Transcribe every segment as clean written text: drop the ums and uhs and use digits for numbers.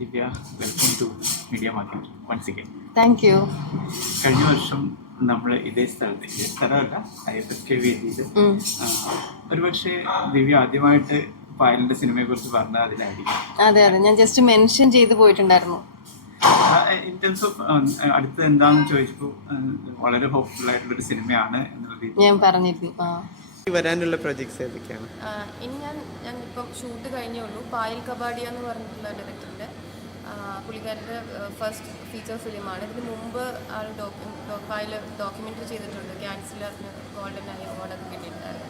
Divya, welcome to media market once again. Thank you. കഴിഞ്ഞ വർഷം നമ്മൾ ഇതേ സ്ഥലത്തേക്ക്, സ്ഥലമല്ല IFFK വേദിയിൽ, ഒരുപക്ഷെ ദിവ്യ ആദ്യമായിട്ട് പായലിന്റെ സിനിമയെ കുറിച്ച് പറഞ്ഞാൽ അതിലായിരിക്കും. അതെ അതെ, ഞാൻ ജസ്റ്റ് മെൻഷൻ ചെയ്ത് പോയിട്ടുണ്ടായിരുന്നു. ഇൻ ടേംസ് ഓഫ് അടുത്ത് എന്താണെന്ന് ചോദിച്ചപ്പോൾ വളരെ ഹോപ്പ്ഫുൾ ആയിട്ടുള്ളൊരു സിനിമയാണ് എന്നുള്ളത് ഞാൻ പറഞ്ഞിരുന്നു. വരാനുള്ള പ്രൊജക്ട്സ് ഏതൊക്കെയാണ്? ഇനി ഞാൻ ഇപ്പം ഷൂട്ട് കഴിഞ്ഞേ ഉള്ളൂ. പായൽ കബാഡിയ എന്ന് പറഞ്ഞിട്ടുള്ള ഡയറക്ടറിൻ്റെ പുള്ളിക്കാരുടെ ഫസ്റ്റ് ഫീച്ചർ ഫിലിമാണ്. ഇതിന് മുമ്പ് ആൾ പായൽ ഡോക്യുമെൻ്ററി ചെയ്തിട്ടുണ്ട്. ക്യാൻസലറിന് ഗോൾഡൻ ഐ അവാർഡൊക്കെ കിട്ടിയിട്ടുണ്ടായിരുന്നു.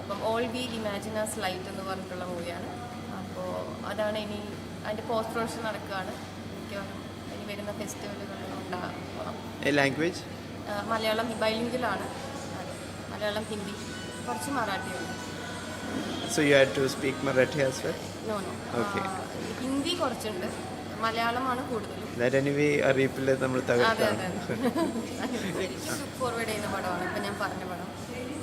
അപ്പം all we imagine as light എന്ന് പറഞ്ഞിട്ടുള്ള മൂവിയാണ്. അപ്പോൾ അതാണ് ഇനി അതിൻ്റെ പോസ്റ്റ് പ്രൊഡക്ഷൻ നടക്കുകയാണ്. മിക്കവാറും ഇനി വരുന്ന ഫെസ്റ്റിവലുകളിൽ ഉണ്ടാകണം. ലാംഗ്വേജ് മലയാളം ബൈലിംഗിലാണ്. അതെ, മലയാളം, ഹിന്ദി, കുറച്ച് മറാഠിയുണ്ട്. So you had to speak Marathi as well? No. Okay. Hindi കുറച്ചുണ്ട്, മലയാളമാണ് കൂടുതലും. ദാറ്റ് എനിവേ അറിയിപ്പിൽ നമ്മൾ അതെ തകർത്താണ്. ഫോർവേഡ് ചെയ്യുന്ന പടമാണ് ഇപ്പം ഞാൻ പറഞ്ഞ പടം.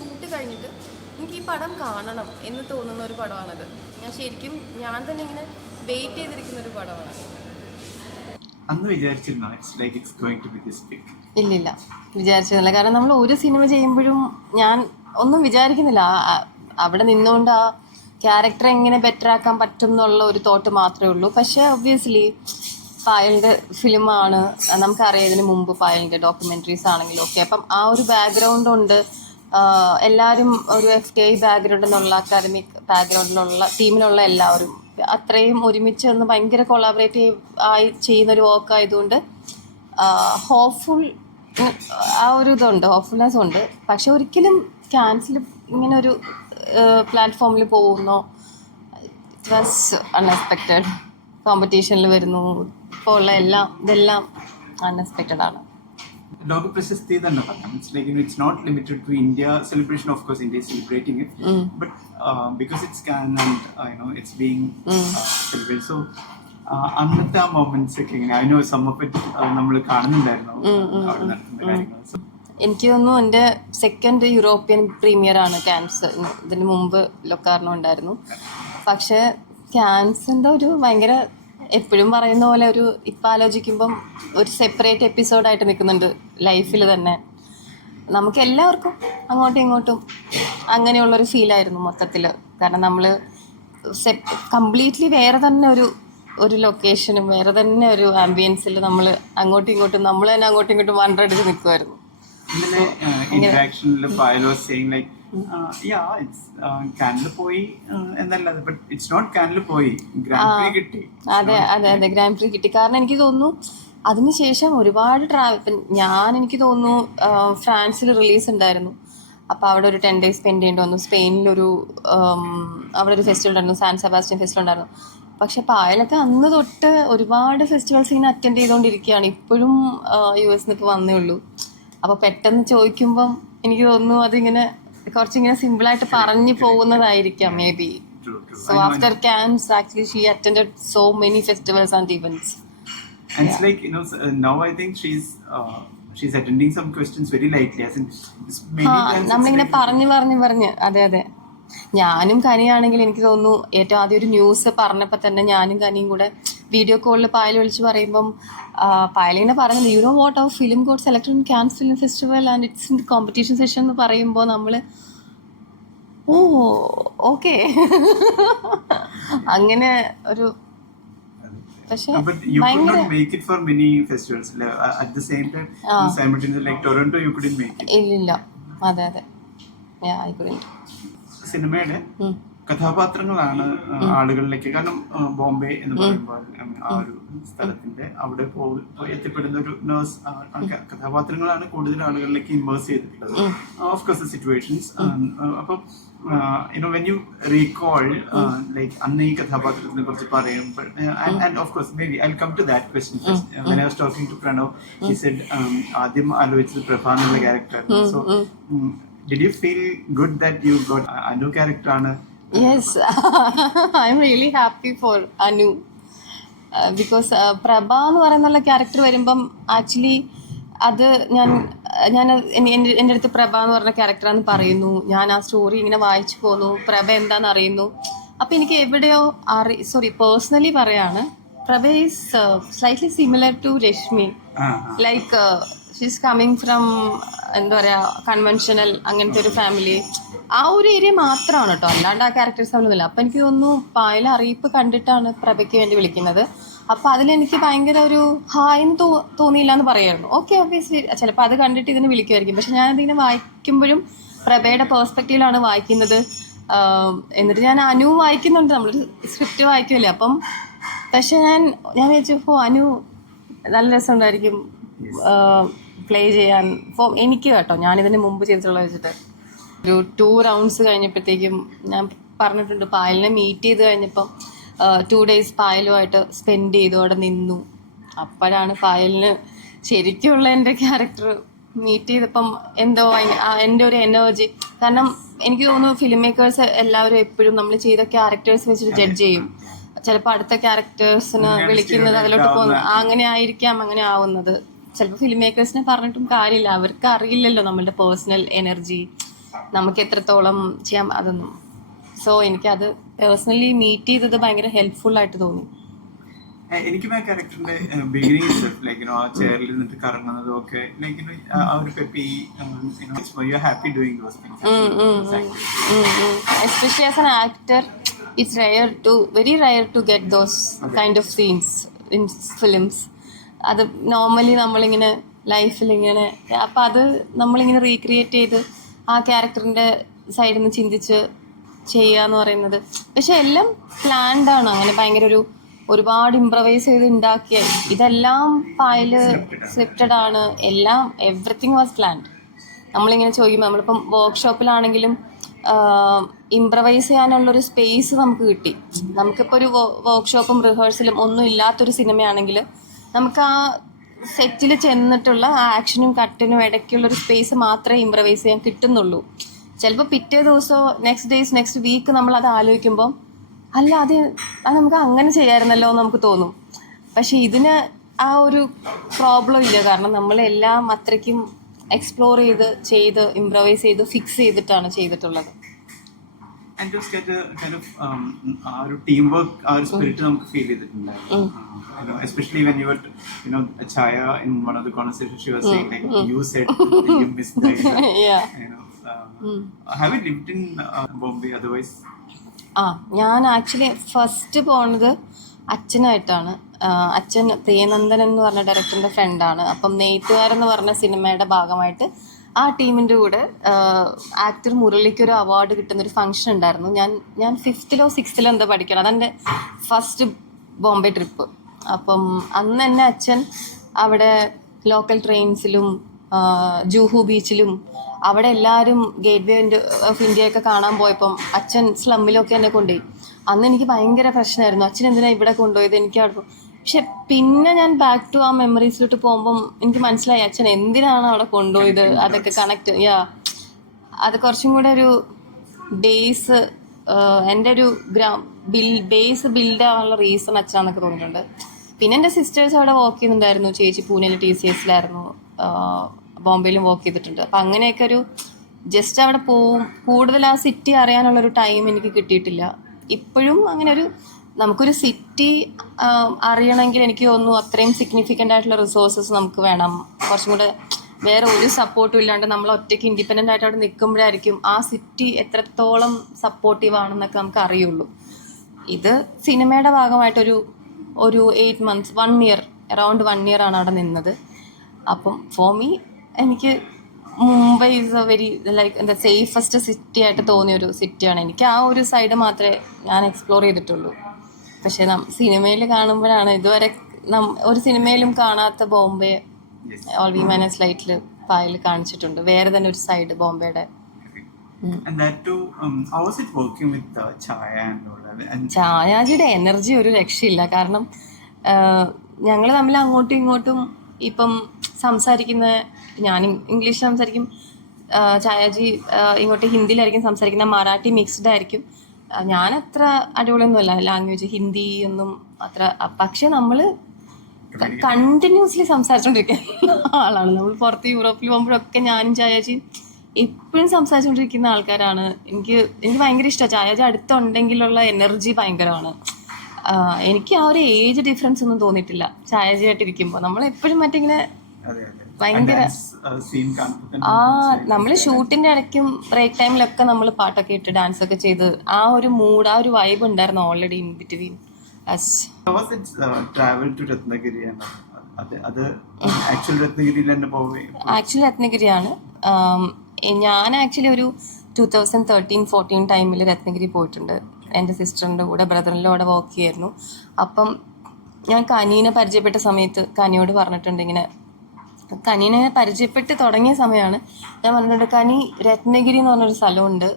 ഷൂട്ട് കഴിഞ്ഞിട്ട് എനിക്ക് ഈ പടം കാണണം എന്ന് തോന്നുന്ന ഒരു പടമാണത്. ഞാൻ തന്നെ ഇങ്ങനെ വെയിറ്റ് ചെയ്തിരിക്കുന്ന ഒരു പടമാണ്. അന്ന് വിചാരിച്ചിരുന്നോ it's like it's going to be this big? ഇല്ലില്ല, വിചാരിച്ചിരുന്നില്ല. കാരണം നമ്മൾ ഒരു സിനിമ ചെയ്യുമ്പോഴും ഞാൻ ഒന്നും വിചാരിക്കുന്നില്ല. അവിടെ നിന്നുകൊണ്ട് ആ ക്യാരക്ടർ എങ്ങനെ ബെറ്റർ ആക്കാൻ പറ്റും എന്നുള്ള ഒരു തോട്ട് മാത്രമേ ഉള്ളൂ. പക്ഷേ ഒബ്വിയസ്ലി പായലിൻ്റെ ഫിലിമാണ്, നമുക്കറിയാം. ഇതിന് മുമ്പ് പായലിൻ്റെ ഡോക്യുമെൻ്ററീസ് ആണെങ്കിലും ഒക്കെ. അപ്പം ആ ഒരു ബാക്ക്ഗ്രൗണ്ട് ഉണ്ട്. എല്ലാവരും ഒരു FTI ബാക്ക്ഗ്രൗണ്ട് എന്നുള്ള അക്കാദമിക് ബാക്ക്ഗ്രൗണ്ടിലുള്ള ടീമിലുള്ള എല്ലാവരും അത്രയും ഒരുമിച്ച് ഒന്ന് ഭയങ്കര കൊളാബറേറ്റീവ് ആയി ചെയ്യുന്നൊരു വർക്ക് ആയതുകൊണ്ട് ഹോപ്പ്ഫുൾ, ആ ഒരു ഇതുണ്ട്, ഹോപ്പ്ഫുൾനെസ് ഉണ്ട്. പക്ഷെ ഒരിക്കലും ക്യാൻസൽ ഇങ്ങനെ ഒരു പ്ലാറ്റ്ഫോമിൽ പോകുന്നോ, ഇറ്റ് വാസ് അൺഎക്സ്പെക്റ്റഡ്. കോമ്പറ്റീഷനിൽ വരുന്നു ഇപ്പോൾ ഉള്ള ഇതെല്ലാം അൺഎക്സ്പെക്റ്റഡ് ആണ്. ലോക പ്രശസ്തി തന്നെ പറയാം. It's like it's not limited to India celebration. Of course India celebrating it, but because it's Cannes and it's being celebrate. So അന്നത്തെ ആ മൊമെന്റ്സ് ഒക്കെ ഇങ്ങനെ I know some of it നമ്മൾ കാണുന്നുണ്ടായിരുന്നു അവിടെ നടത്തുന്ന കാര്യങ്ങൾ. എനിക്ക് തോന്നുന്നു എൻ്റെ സെക്കൻഡ് യൂറോപ്യൻ പ്രീമിയറാണ് ക്യാൻസ്. ഇതിന് മുമ്പ് ലൊക്കാർണോ ഉണ്ടായിരുന്നു. പക്ഷേ ക്യാൻസിൻ്റെ ഒരു ഭയങ്കര, എപ്പോഴും പറയുന്ന പോലെ, ഒരു ഇപ്പം ആലോചിക്കുമ്പം ഒരു സെപ്പറേറ്റ് എപ്പിസോഡായിട്ട് നിൽക്കുന്നുണ്ട് ലൈഫിൽ തന്നെ. നമുക്ക് എല്ലാവർക്കും അങ്ങോട്ടും ഇങ്ങോട്ടും അങ്ങനെയുള്ളൊരു ഫീലായിരുന്നു മൊത്തത്തിൽ. കാരണം നമ്മൾ കംപ്ലീറ്റ്ലി വേറെ തന്നെ ഒരു ലൊക്കേഷനും വേറെ തന്നെ ഒരു ആംബിയൻസിൽ നമ്മൾ അങ്ങോട്ടും ഇങ്ങോട്ടും നമ്മൾ തന്നെ അങ്ങോട്ടും ഇങ്ങോട്ടും വണ്ടടിച്ച് നിൽക്കുമായിരുന്നു. ഇന്നലെ ഇന്ററാക്ഷനിൽ പായൽ വാസ് സേയിങ് ലൈക്ക് ഇറ്റ്സ് കാനിൽ പോയി എന്നല്ലാതെ, ബട്ട് ഇറ്റ്സ് നോട്ട് കാനിൽ പോയി, ഗ്രാൻഡ് പ്രീ കിട്ടി. അതെ അതെ അതെ, ഗ്രാൻഡ് പ്രീ കിട്ടി. കാരണം എനിക്ക് തോന്നുന്നു അതിനുശേഷം ഒരുപാട് എനിക്ക് തോന്നുന്നു ഫ്രാൻസിൽ റിലീസ് ഉണ്ടായിരുന്നു. അപ്പോൾ അവിടെ ഒരു 10 days സ്പെൻഡ് ചെയ്യേണ്ടി വന്നു. സ്പെയിനിലൊരു അവിടെ ഒരു ഫെസ്റ്റിവൽ ഉണ്ടായിരുന്നു, സാൻ സെബാസ്റ്റ്യൻ ഫെസ്റ്റിവൽ ഉണ്ടായിരുന്നു. പക്ഷെ പായലൊക്കെ അന്ന് തൊട്ട് ഒരുപാട് ഫെസ്റ്റിവൽസ് ഇങ്ങനെ അറ്റൻഡ് ചെയ്തുകൊണ്ടിരിക്കുകയാണ്. ഇപ്പോഴും US ഇപ്പോൾ വന്നേ ഉള്ളൂ. അപ്പോൾ പെട്ടെന്ന് ചോദിക്കുമ്പം എനിക്ക് തോന്നുന്നു അതിങ്ങനെ കുറച്ചിങ്ങനെ സിമ്പിളായിട്ട് പറഞ്ഞു പോകുന്നതായിരിക്കാം maybe. So after Cannes, actually she attended so many festivals and events. And it's like, now I think she's attending some questions very lightly, as in many times നമ്മളിങ്ങനെ പറഞ്ഞ് അതെ അതെ. ഞാനും കനിയാണെങ്കിൽ എനിക്ക് തോന്നുന്നു ഏറ്റവും ആദ്യം ഒരു ന്യൂസ് പറഞ്ഞപ്പോൾ തന്നെ ഞാനും കനിയും കൂടെ വീഡിയോ കോളിൽ പായൽ വിളിച്ച് പറയുമ്പം പായലിങ്ങനെ പറയുന്നത്, you know what our film got selected in Cannes film festival and it's in competition session എന്ന് പറയുമ്പോൾ നമ്മൾ ഓക്കെ അങ്ങനെ ഒരു. പക്ഷേ but you could not make it for many festivals at the same time. Simultaneously, like Toronto, you couldn't make it. ഇല്ലില്ല, അതെ അതെ, I couldn't. സിനിമയുടെ കഥാപാത്രങ്ങളാണ് ആളുകളിലേക്ക്, കാരണം ബോംബെ എന്ന് പറയുമ്പോൾ ആ ഒരു സ്ഥലത്തിന്റെ അവിടെ എത്തിപ്പെടുന്ന ഒരു നേഴ്സ്, കഥാപാത്രങ്ങളാണ് കൂടുതൽ ആളുകളിലേക്ക് ഇമേഴ്സ് ചെയ്തിട്ടുള്ളത്. Of course situations. അപ്പം when you recall like അന്ന് ഈ കഥാപാത്രത്തിനെ കുറിച്ച് പറയുമ്പോൾ, and of course maybe I'll come to that question first. When I was talking to Pranav, he said ആദ്യം ആലോചിച്ചത് പ്രഭ എന്നുള്ള character. So did you feel good that you got Anu character ആണ്? Yes, I'm really happy for Anu because പ്രഭ എന്ന് പറയുന്നുള്ള character വരുമ്പം actually അത് എൻ്റെ അടുത്ത് പ്രഭ എന്ന് പറഞ്ഞ ക്യാരക്ടറാന്ന് പറയുന്നു. ഞാൻ ആ സ്റ്റോറി ഇങ്ങനെ വായിച്ചു പോന്നു, പ്രഭ എന്താണെന്ന് അറിയുന്നു. അപ്പം എനിക്ക് എവിടെയോ പേഴ്സണലി പറയാണ്, Prabha is slightly similar to Rashmi. Like she's coming from എന്താ പറയുക കൺവെൻഷണൽ അങ്ങനത്തെ ഒരു ഫാമിലി. ആ ഒരു ഏരിയ മാത്രമാണ് കേട്ടോ, അല്ലാണ്ട് ആ ക്യാരക്ടേഴ്സ് തമ്മിലൊന്നുമില്ല. അപ്പം എനിക്ക് തോന്നുന്നു പായൽ അറിയിപ്പ് കണ്ടിട്ടാണ് പ്രഭയ്ക്ക് വേണ്ടി വിളിക്കുന്നത്. അപ്പം അതിലെനിക്ക് ഭയങ്കര ഒരു ഹായ്ന്ന് തോന്നിയില്ല എന്ന് പറയായിരുന്നു. ഓക്കെ, ഒബ്വിയസ്ലി ചിലപ്പോൾ അത് കണ്ടിട്ട് ഇതിന് വിളിക്കുമായിരിക്കും. പക്ഷെ ഞാനതിങ്ങനെ വായിക്കുമ്പോഴും പ്രഭയുടെ പേഴ്സ്പെക്റ്റീവിലാണ് വായിക്കുന്നത്. എന്നിട്ട് ഞാൻ അനു വായിക്കുന്നുണ്ട്, നമ്മളൊരു സ്ക്രിപ്റ്റ് വായിക്കുമല്ലേ. അപ്പം പക്ഷെ ഞാൻ വിചാരിച്ചു അനു നല്ല രസമുണ്ടായിരിക്കും പ്ലേ ചെയ്യാൻ. ഇപ്പോൾ എനിക്ക് കേട്ടോ, ഞാനിതിന് മുമ്പ് ചെയ്തിട്ടുള്ളത് വെച്ചിട്ട് ഒരു 2 റൗണ്ട്സ് കഴിഞ്ഞപ്പോഴത്തേക്കും ഞാൻ പറഞ്ഞിട്ടുണ്ട്, പായലിനെ മീറ്റ് ചെയ്ത് കഴിഞ്ഞപ്പം 2 days പായലുമായിട്ട് സ്പെൻഡ് ചെയ്തു, അവിടെ നിന്നു. അപ്പോഴാണ് പായലിന് ശരിക്കുള്ള എൻ്റെ ക്യാരക്ടർ മീറ്റ് ചെയ്തപ്പം എന്തോ എൻ്റെ ഒരു എനർജി. കാരണം എനിക്ക് തോന്നുന്നു ഫിലിം മേക്കേഴ്സ് എല്ലാവരും എപ്പോഴും നമ്മൾ ചെയ്ത ക്യാരക്ടേഴ്സ് വെച്ചിട്ട് ജഡ്ജ് ചെയ്യും. ചിലപ്പോൾ അടുത്ത ക്യാരക്ടേഴ്സിന് വിളിക്കുന്നത് അതിലോട്ട് പോകുന്നത് അങ്ങനെ ആയിരിക്കാം, അങ്ങനെ ആവുന്നത്. ചിലപ്പോൾ ഫിലിം മേക്കേഴ്സിനെ പറഞ്ഞിട്ടും കാര്യമില്ല, അവർക്ക് അറിയില്ലല്ലോ നമ്മളുടെ പേഴ്സണൽ എനർജി നമുക്ക് എത്രത്തോളം ചെയ്യാം അതൊന്നും. സോ എനിക്കത് പേഴ്സണലി മീറ്റ് ചെയ്തത് ഭയങ്കര ഹെൽപ്ഫുൾ ആയിട്ട് തോന്നി. എനിക്കും ആ ക്യാരക്ടറിന്റെ ബിഗിനിങ് ലൈക്ക് ആ ചെയറിൽ നിന്നിട്ട് കറങ്ങുന്നതും ഒക്കെ ലൈക്ക് ആ ഒരു peppy you are happy doing those things. Especially as an actor, it's very rare to get those kind of scenes in films. അത് നോർമലി നമ്മളിങ്ങനെ ലൈഫിൽ ഇങ്ങനെ, അപ്പം അത് നമ്മളിങ്ങനെ റീക്രിയേറ്റ് ചെയ്ത് ആ ക്യാരക്ടറിൻ്റെ സൈഡിൽ നിന്ന് ചിന്തിച്ച് ചെയ്യുക എന്ന് പറയുന്നത്. പക്ഷെ എല്ലാം പ്ലാൻഡ് ആണ്, അങ്ങനെ ഭയങ്കര ഒരുപാട് ഇംപ്രവൈസ് ചെയ്ത് ഉണ്ടാക്കിയ ഇതെല്ലാം പായല് സ്ക്രിപ്റ്റഡ് ആണ്. എല്ലാം എവറിത്തിങ് വാസ് പ്ലാൻഡ്. നമ്മളിങ്ങനെ ചോദിക്കുമ്പോൾ നമ്മളിപ്പം വർക്ക്ഷോപ്പിലാണെങ്കിലും ഇംപ്രവൈസ് ചെയ്യാനുള്ളൊരു സ്പേസ് നമുക്ക് കിട്ടി. നമുക്കിപ്പോൾ ഒരു വർക്ക്ഷോപ്പും റിഹേഴ്സലും ഒന്നും ഇല്ലാത്തൊരു സിനിമയാണെങ്കിൽ നമുക്ക് ആ സെറ്റിൽ ചെന്നിട്ടുള്ള ആ ആക്ഷനും കട്ടിനും ഇടയ്ക്കുള്ളൊരു സ്പേസ് മാത്രമേ ഇംപ്രവൈസ് ചെയ്യാൻ കിട്ടുന്നുള്ളൂ. ചിലപ്പോൾ പിറ്റേ ദിവസമോ നെക്സ്റ്റ് വീക്ക് നമ്മളത് ആലോചിക്കുമ്പോൾ അല്ല അത് നമുക്ക് അങ്ങനെ ചെയ്യാമായിരുന്നല്ലോ എന്ന് നമുക്ക് തോന്നും. പക്ഷെ ഇതിന് ആ ഒരു പ്രോബ്ലം ഇല്ല, കാരണം നമ്മളെല്ലാം അത്രയ്ക്കും എക്സ്പ്ലോർ ചെയ്ത് ഇംപ്രവൈസ് ചെയ്ത് ഫിക്സ് ചെയ്തിട്ടാണ് ചെയ്തിട്ടുള്ളത്. And just get a kind of ആ ഒരു ടീം വർക്ക്, ആ ഒരു സ്പിരിറ്റ് നമുക്ക് ഫീൽ ചെയ്തിട്ടുണ്ടായിരുന്നു. Especially when you were, Chaya in one of the conversations she was saying like you said you missed that. Yeah. Have you lived in Bombay otherwise? ഞാൻ actually first പോണത് അച്ഛനായിട്ടാണ്. അച്ഛൻ പ്രിയനന്ദൻ എന്ന് പറഞ്ഞ ഡയറക്ടറിൻ്റെ ഫ്രണ്ടാണ്. അപ്പം നെയ്ത്തുകാരെന്ന് പറഞ്ഞ സിനിമയുടെ ഭാഗമായിട്ട് ആ ടീമിൻ്റെ കൂടെ ആക്ടർ മുരളിക്കൊരു അവാർഡ് കിട്ടുന്നൊരു ഫംഗ്ഷൻ ഉണ്ടായിരുന്നു. ഞാൻ 5th or 6th എന്തോ പഠിക്കണം. അതെൻ്റെ ഫസ്റ്റ് ബോംബെ ട്രിപ്പ്. അപ്പം അന്ന് തന്നെ അച്ഛൻ അവിടെ ലോക്കൽ ട്രെയിൻസിലും ജൂഹു ബീച്ചിലും അവിടെ എല്ലാവരും ഗേറ്റ് വേ ഓഫ് ഇന്ത്യയൊക്കെ കാണാൻ പോയപ്പം അച്ഛൻ സ്ലമ്മിലൊക്കെ എന്നെ കൊണ്ടുപോയി. അന്ന് എനിക്ക് ഭയങ്കര പ്രശ്നമായിരുന്നു, അച്ഛൻ എന്തിനാണ് ഇവിടെ കൊണ്ടുപോയത്, എനിക്ക് അവിടെ. പക്ഷെ പിന്നെ ഞാൻ ബാക്ക് ടു ആ മെമ്മറീസിലോട്ട് പോകുമ്പം എനിക്ക് മനസ്സിലായി അച്ഛൻ എന്തിനാണ് അവിടെ കൊണ്ടുപോയത്. അതൊക്കെ കണക്ട് അത് കുറച്ചും കൂടെ ഒരു ബേസ്, എൻ്റെ ഒരു ബേസ് ബിൽഡ് ആവാനുള്ള റീസൺ അച്ഛനാന്നൊക്കെ തോന്നിയിട്ടുണ്ട്. പിന്നെ എൻ്റെ സിസ്റ്റേഴ്സ് അവിടെ വർക്ക് ചെയ്യുന്നുണ്ടായിരുന്നു. ചേച്ചി പൂനെയിൽ TCSലായിരുന്നു, ബോംബെയിലും വർക്ക് ചെയ്തിട്ടുണ്ട്. അപ്പം അങ്ങനെയൊക്കെ ഒരു ജസ്റ്റ് അവിടെ പോവും. കൂടുതൽ ആ സിറ്റി അറിയാനുള്ളൊരു ടൈം എനിക്ക് കിട്ടിയിട്ടില്ല. ഇപ്പോഴും അങ്ങനെ നമുക്കൊരു സിറ്റി അറിയണമെങ്കിൽ എനിക്ക് തോന്നുന്നു അത്രയും സിഗ്നിഫിക്കൻ്റ് ആയിട്ടുള്ള റിസോഴ്സസ് നമുക്ക് വേണം. കുറച്ചും കൂടെ വേറെ ഒരു സപ്പോർട്ടും ഇല്ലാണ്ട് നമ്മൾ ഒറ്റയ്ക്ക് ഇൻഡിപെൻഡൻ്റ് ആയിട്ട് അവിടെ നിൽക്കുമ്പോഴായിരിക്കും ആ സിറ്റി എത്രത്തോളം സപ്പോർട്ടീവ് ആണെന്നൊക്കെ നമുക്ക് അറിയുള്ളൂ. ഇത് സിനിമയുടെ ഭാഗമായിട്ടൊരു 8 months 1 year അറൗണ്ട് 1 year ആണ് അവിടെ നിന്നത്. അപ്പം ഫോർ മീ എനിക്ക് മുംബൈ ഈസ് എ വെരി എന്താ സേഫസ്റ്റ് സിറ്റി ആയിട്ട് തോന്നിയൊരു സിറ്റിയാണ്. എനിക്ക് ആ ഒരു സൈഡ് മാത്രമേ ഞാൻ എക്സ്പ്ലോർ ചെയ്തിട്ടുള്ളൂ. പക്ഷേ സിനിമയിൽ കാണുമ്പോഴാണ് ഇതുവരെ ഒരു സിനിമയിലും കാണാത്ത ബോംബെ ഓൾ വി മാനേജ് ലൈറ്റിൽ പായൽ കാണിച്ചിട്ടുണ്ട്. വേറെ തന്നെ ഒരു സൈഡ് ബോംബെയുടെ. ഛായാജിയുടെ എനർജി ഒരു രക്ഷയില്ല. കാരണം ഞങ്ങൾ തമ്മിൽ അങ്ങോട്ടും ഇങ്ങോട്ടും ഇപ്പം സംസാരിക്കുന്ന, ഞാൻ ഇംഗ്ലീഷ് സംസാരിക്കും, ഛായാജി ഇങ്ങോട്ട് ഹിന്ദിയിലായിരിക്കും സംസാരിക്കുന്നത്, മറാഠി മിക്സ്ഡ് ആയിരിക്കും. ഞാൻ അത്ര അടിപൊളിയൊന്നുമല്ല ലാംഗ്വേജ്, ഹിന്ദി ഒന്നും അത്ര. പക്ഷെ നമ്മൾ കണ്ടിന്യൂസ്ലി സംസാരിച്ചുകൊണ്ടിരിക്കുന്ന ആളാണ്. നമ്മൾ പുറത്ത് യൂറോപ്പിൽ പോകുമ്പോഴൊക്കെ ഞാനും ഛായാജിയും എപ്പോഴും സംസാരിച്ചുകൊണ്ടിരിക്കുന്ന ആൾക്കാരാണ്. എനിക്ക് ഭയങ്കര ഇഷ്ടമാണ് ഛായാജി അടുത്തുണ്ടെങ്കിലുള്ള എനർജി ഭയങ്കരമാണ്. എനിക്ക് ആ ഒരു ഏജ് ഡിഫറൻസ് ഒന്നും തോന്നിയിട്ടില്ല ഛായാജിയായിട്ടിരിക്കുമ്പോൾ. നമ്മളെപ്പോഴും മറ്റിങ്ങനെ അതെ അതെ ഭയങ്കര സീൻ കാണുമ്പോൾ ആ നമ്മൾ ഷൂട്ടിന്റെ ഇടയ്ക്കും ബ്രേക്ക് ടൈമിലൊക്കെ നമ്മൾ പാട്ടൊക്കെ ഇട്ട് ഡാൻസ് ഒക്കെ ചെയ്ത് ആ ഒരു മൂഡ്, ആ ഒരു വൈബ് ഉണ്ടായിരുന്നു already in between us. Travel to Ratnagiri അത് ആക്ച്വൽ രത്നഗിരിയിൽ തന്നെ പോവേ? ആക്ച്വലി രത്നഗിരിയാണ്. ഞാൻ ആക്ച്വലി ഒരു 2013-14 ടൈമിൽ രത്നഗിരി പോയിട്ടുണ്ട്. എൻ്റെ സിസ്റ്ററിൻ്റെ കൂടെ, ബ്രദറിൻ്റെ കൂടെ വർക്ക് ചെയ്യായിരുന്നു. അപ്പം ഞാൻ കനീനെ പരിചയപ്പെട്ട സമയത്ത് കനിയോട് പറഞ്ഞിട്ടുണ്ട് ഇങ്ങനെ, കനീനെ പരിചയപ്പെട്ട് തുടങ്ങിയ സമയമാണ് ഞാൻ പറഞ്ഞിട്ടുണ്ട്, കനി രത്നഗിരി എന്ന് പറഞ്ഞൊരു സ്ഥലമുണ്ട്,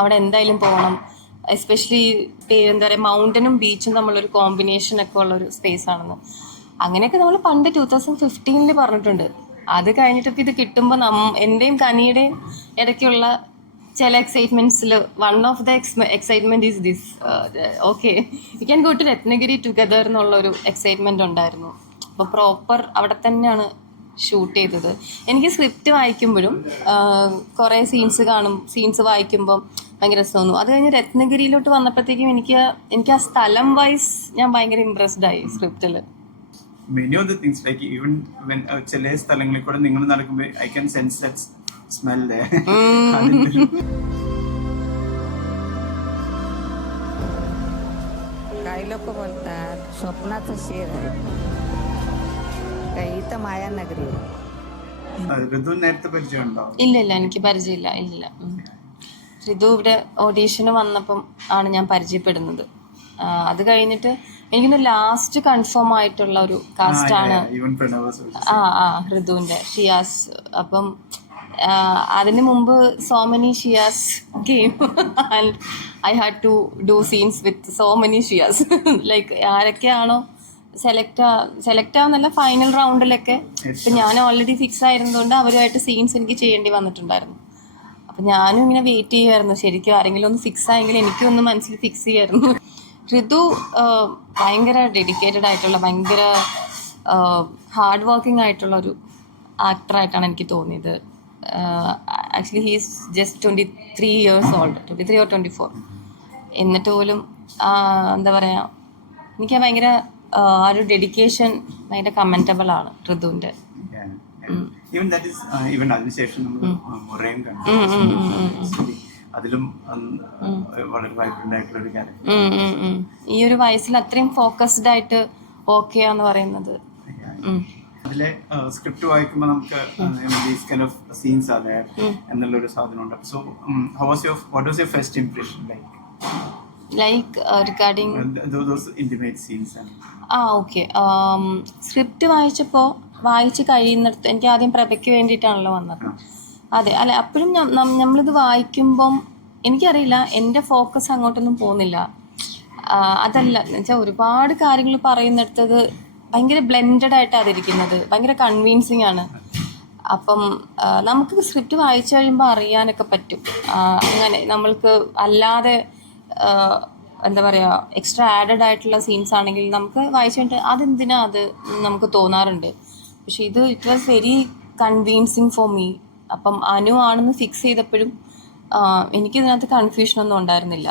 അവിടെ എന്തായാലും പോകണം, എസ്പെഷ്യലി എന്താ പറയുക മൗണ്ടനും ബീച്ചും തമ്മിലൊരു കോമ്പിനേഷനൊക്കെ ഉള്ളൊരു സ്പേസ് ആണെന്ന്. അങ്ങനെയൊക്കെ നമ്മൾ പണ്ട് 2015 പറഞ്ഞിട്ടുണ്ട്. അത് കഴിഞ്ഞിട്ടിപ്പോൾ ഇത് കിട്ടുമ്പോൾ എൻ്റെയും കനിയുടെയും ഇടയ്ക്കുള്ള ചില എക്സൈറ്റ്മെൻറ്റ്സിൽ one of the excitement is this, okay we can go to Ratnagiri together എന്നുള്ളൊരു എക്സൈറ്റ്മെൻറ്റ് ഉണ്ടായിരുന്നു. അപ്പോൾ പ്രോപ്പർ അവിടെ തന്നെയാണ് ഷൂട്ട് ചെയ്തത്. എനിക്ക് സ്ക്രിപ്റ്റ് വായിക്കുമ്പോഴും കുറേ സീൻസ് വായിക്കുമ്പം ഭയങ്കര രസം തോന്നും. അത് കഴിഞ്ഞ് രത്നഗിരിയിലോട്ട് വന്നപ്പോഴത്തേക്കും എനിക്ക് ആ സ്ഥലം വൈസ് ഞാൻ ഭയങ്കര ഇമ്പ്രസ്ഡ് ആയി സ്ക്രിപ്റ്റിൽ. Many of the things, like even when ചില സ്ഥലങ്ങളിൽ കൂടെ നിങ്ങൾ നടക്കുമ്പോൾ I can sense that smell there. काही लोक बोलतात स्वप्नाचं शेर आहे, काही इथं मायानगरी आहे. ഋതു നേരത്തെ പരിചയം ഉണ്ടോ? ഇല്ല എനിക്ക് പരിചയമില്ല. ഇല്ല ഋതു ഇവിടെ ഓഡീഷന് വന്നപ്പം ആണ് ഞാൻ പരിചയപ്പെടുന്നത്. അത് കഴിഞ്ഞിട്ട് എനിക്കൊന്ന് ലാസ്റ്റ് കൺഫേം ആയിട്ടുള്ള ഒരു കാസ്റ്റാണ് ഋതുവിൻ്റെ ഷിയാസ്. അപ്പം അതിന് മുമ്പ് സോ മെനി ഷിയാസ് game and I had to do scenes with so many ഷിയാസ്. ലൈക്ക് ആരൊക്കെയാണോ സെലക്ട് ആവുന്നല്ല ഫൈനൽ റൗണ്ടിലൊക്കെ ഇപ്പം ഞാൻ ഓൾറെഡി ഫിക്സ് ആയിരുന്നതുകൊണ്ട് അവരുമായിട്ട് സീൻസ് എനിക്ക് ചെയ്യേണ്ടി വന്നിട്ടുണ്ടായിരുന്നു. അപ്പം ഞാനും ഇങ്ങനെ വെയിറ്റ് ചെയ്യുമായിരുന്നു, ശരിക്കും ആരെങ്കിലും ഒന്ന് ഫിക്സ് ആയെങ്കിൽ എനിക്കും ഒന്ന് മനസ്സിൽ ഫിക്സ് ചെയ്യായിരുന്നു. ഋതു ഭയങ്കര ഡെഡിക്കേറ്റഡ് ആയിട്ടുള്ള, ഭയങ്കര ഹാർഡ് വർക്കിംഗ് ആയിട്ടുള്ള ഒരു ആക്ടറായിട്ടാണ് എനിക്ക് തോന്നിയത്. Actually he's just 23 years old, 23 or 24. എന്നിട്ട് പോലും എന്താ പറയുക, എനിക്ക് ഭയങ്കര ആ ഒരു ഡെഡിക്കേഷൻ ഭയങ്കര കമൻറ്റബിൾ ആണ് ഋതുവിൻ്റെ. ഈവൻ അതിനുശേഷം നമ്മൾ മുറയും കണ്ടു, അതിലും വളരെ വൈബ്രന്റ് ആയിട്ടുള്ള ഒരു ക്യാരക്ടർ. ഈ ഒരു വയസ്സിൽ അത്രയും ഫോക്കസ്ഡ് ആയിട്ട് ഓക്കെ എന്ന് പറയുന്നത്. അതിലെ സ്ക്രിപ്റ്റ് വായിക്കുമ്പോൾ നമുക്ക് ദീസ് കൈൻഡ് ഓഫ് സീൻസ് ആണ് എന്നുള്ളൊരു സാധനമുണ്ട്. So what was your first impression like regarding those intimate scenes? Okay. Script വായിച്ച് കഴിയുന്നിടത്ത് എനിക്ക് ആദ്യം പ്രഭയ്ക്ക് വേണ്ടിയിട്ടാണല്ലോ വന്നത്. അതെ അല്ല, അപ്പോഴും നമ്മളിത് വായിക്കുമ്പം എനിക്കറിയില്ല, എൻ്റെ ഫോക്കസ് അങ്ങോട്ടൊന്നും പോകുന്നില്ല. അതല്ല എന്നുവെച്ചാൽ ഒരുപാട് കാര്യങ്ങൾ പറയുന്നിടത്തത് ഭയങ്കര ബ്ലെൻഡഡ് ആയിട്ടാണ് അതിരിക്കുന്നത്, ഭയങ്കര കൺവീൻസിങ് ആണ്. അപ്പം നമുക്ക് സ്ക്രിപ്റ്റ് വായിച്ചു കഴിയുമ്പോൾ അറിയാനൊക്കെ പറ്റും. അങ്ങനെ നമ്മൾക്ക് അല്ലാതെ എന്താ പറയുക എക്സ്ട്രാ ആഡഡ് ആയിട്ടുള്ള സീൻസ് ആണെങ്കിൽ നമുക്ക് വായിച്ചു കഴിഞ്ഞിട്ട് അതെന്തിനാ അത് നമുക്ക് തോന്നാറുണ്ട്. പക്ഷെ it was very convincing for me. അപ്പം അനു ആണെന്ന് ഫിക്സ് ചെയ്തപ്പോഴും എനിക്കിതിനകത്ത് കൺഫ്യൂഷനൊന്നും ഉണ്ടായിരുന്നില്ല.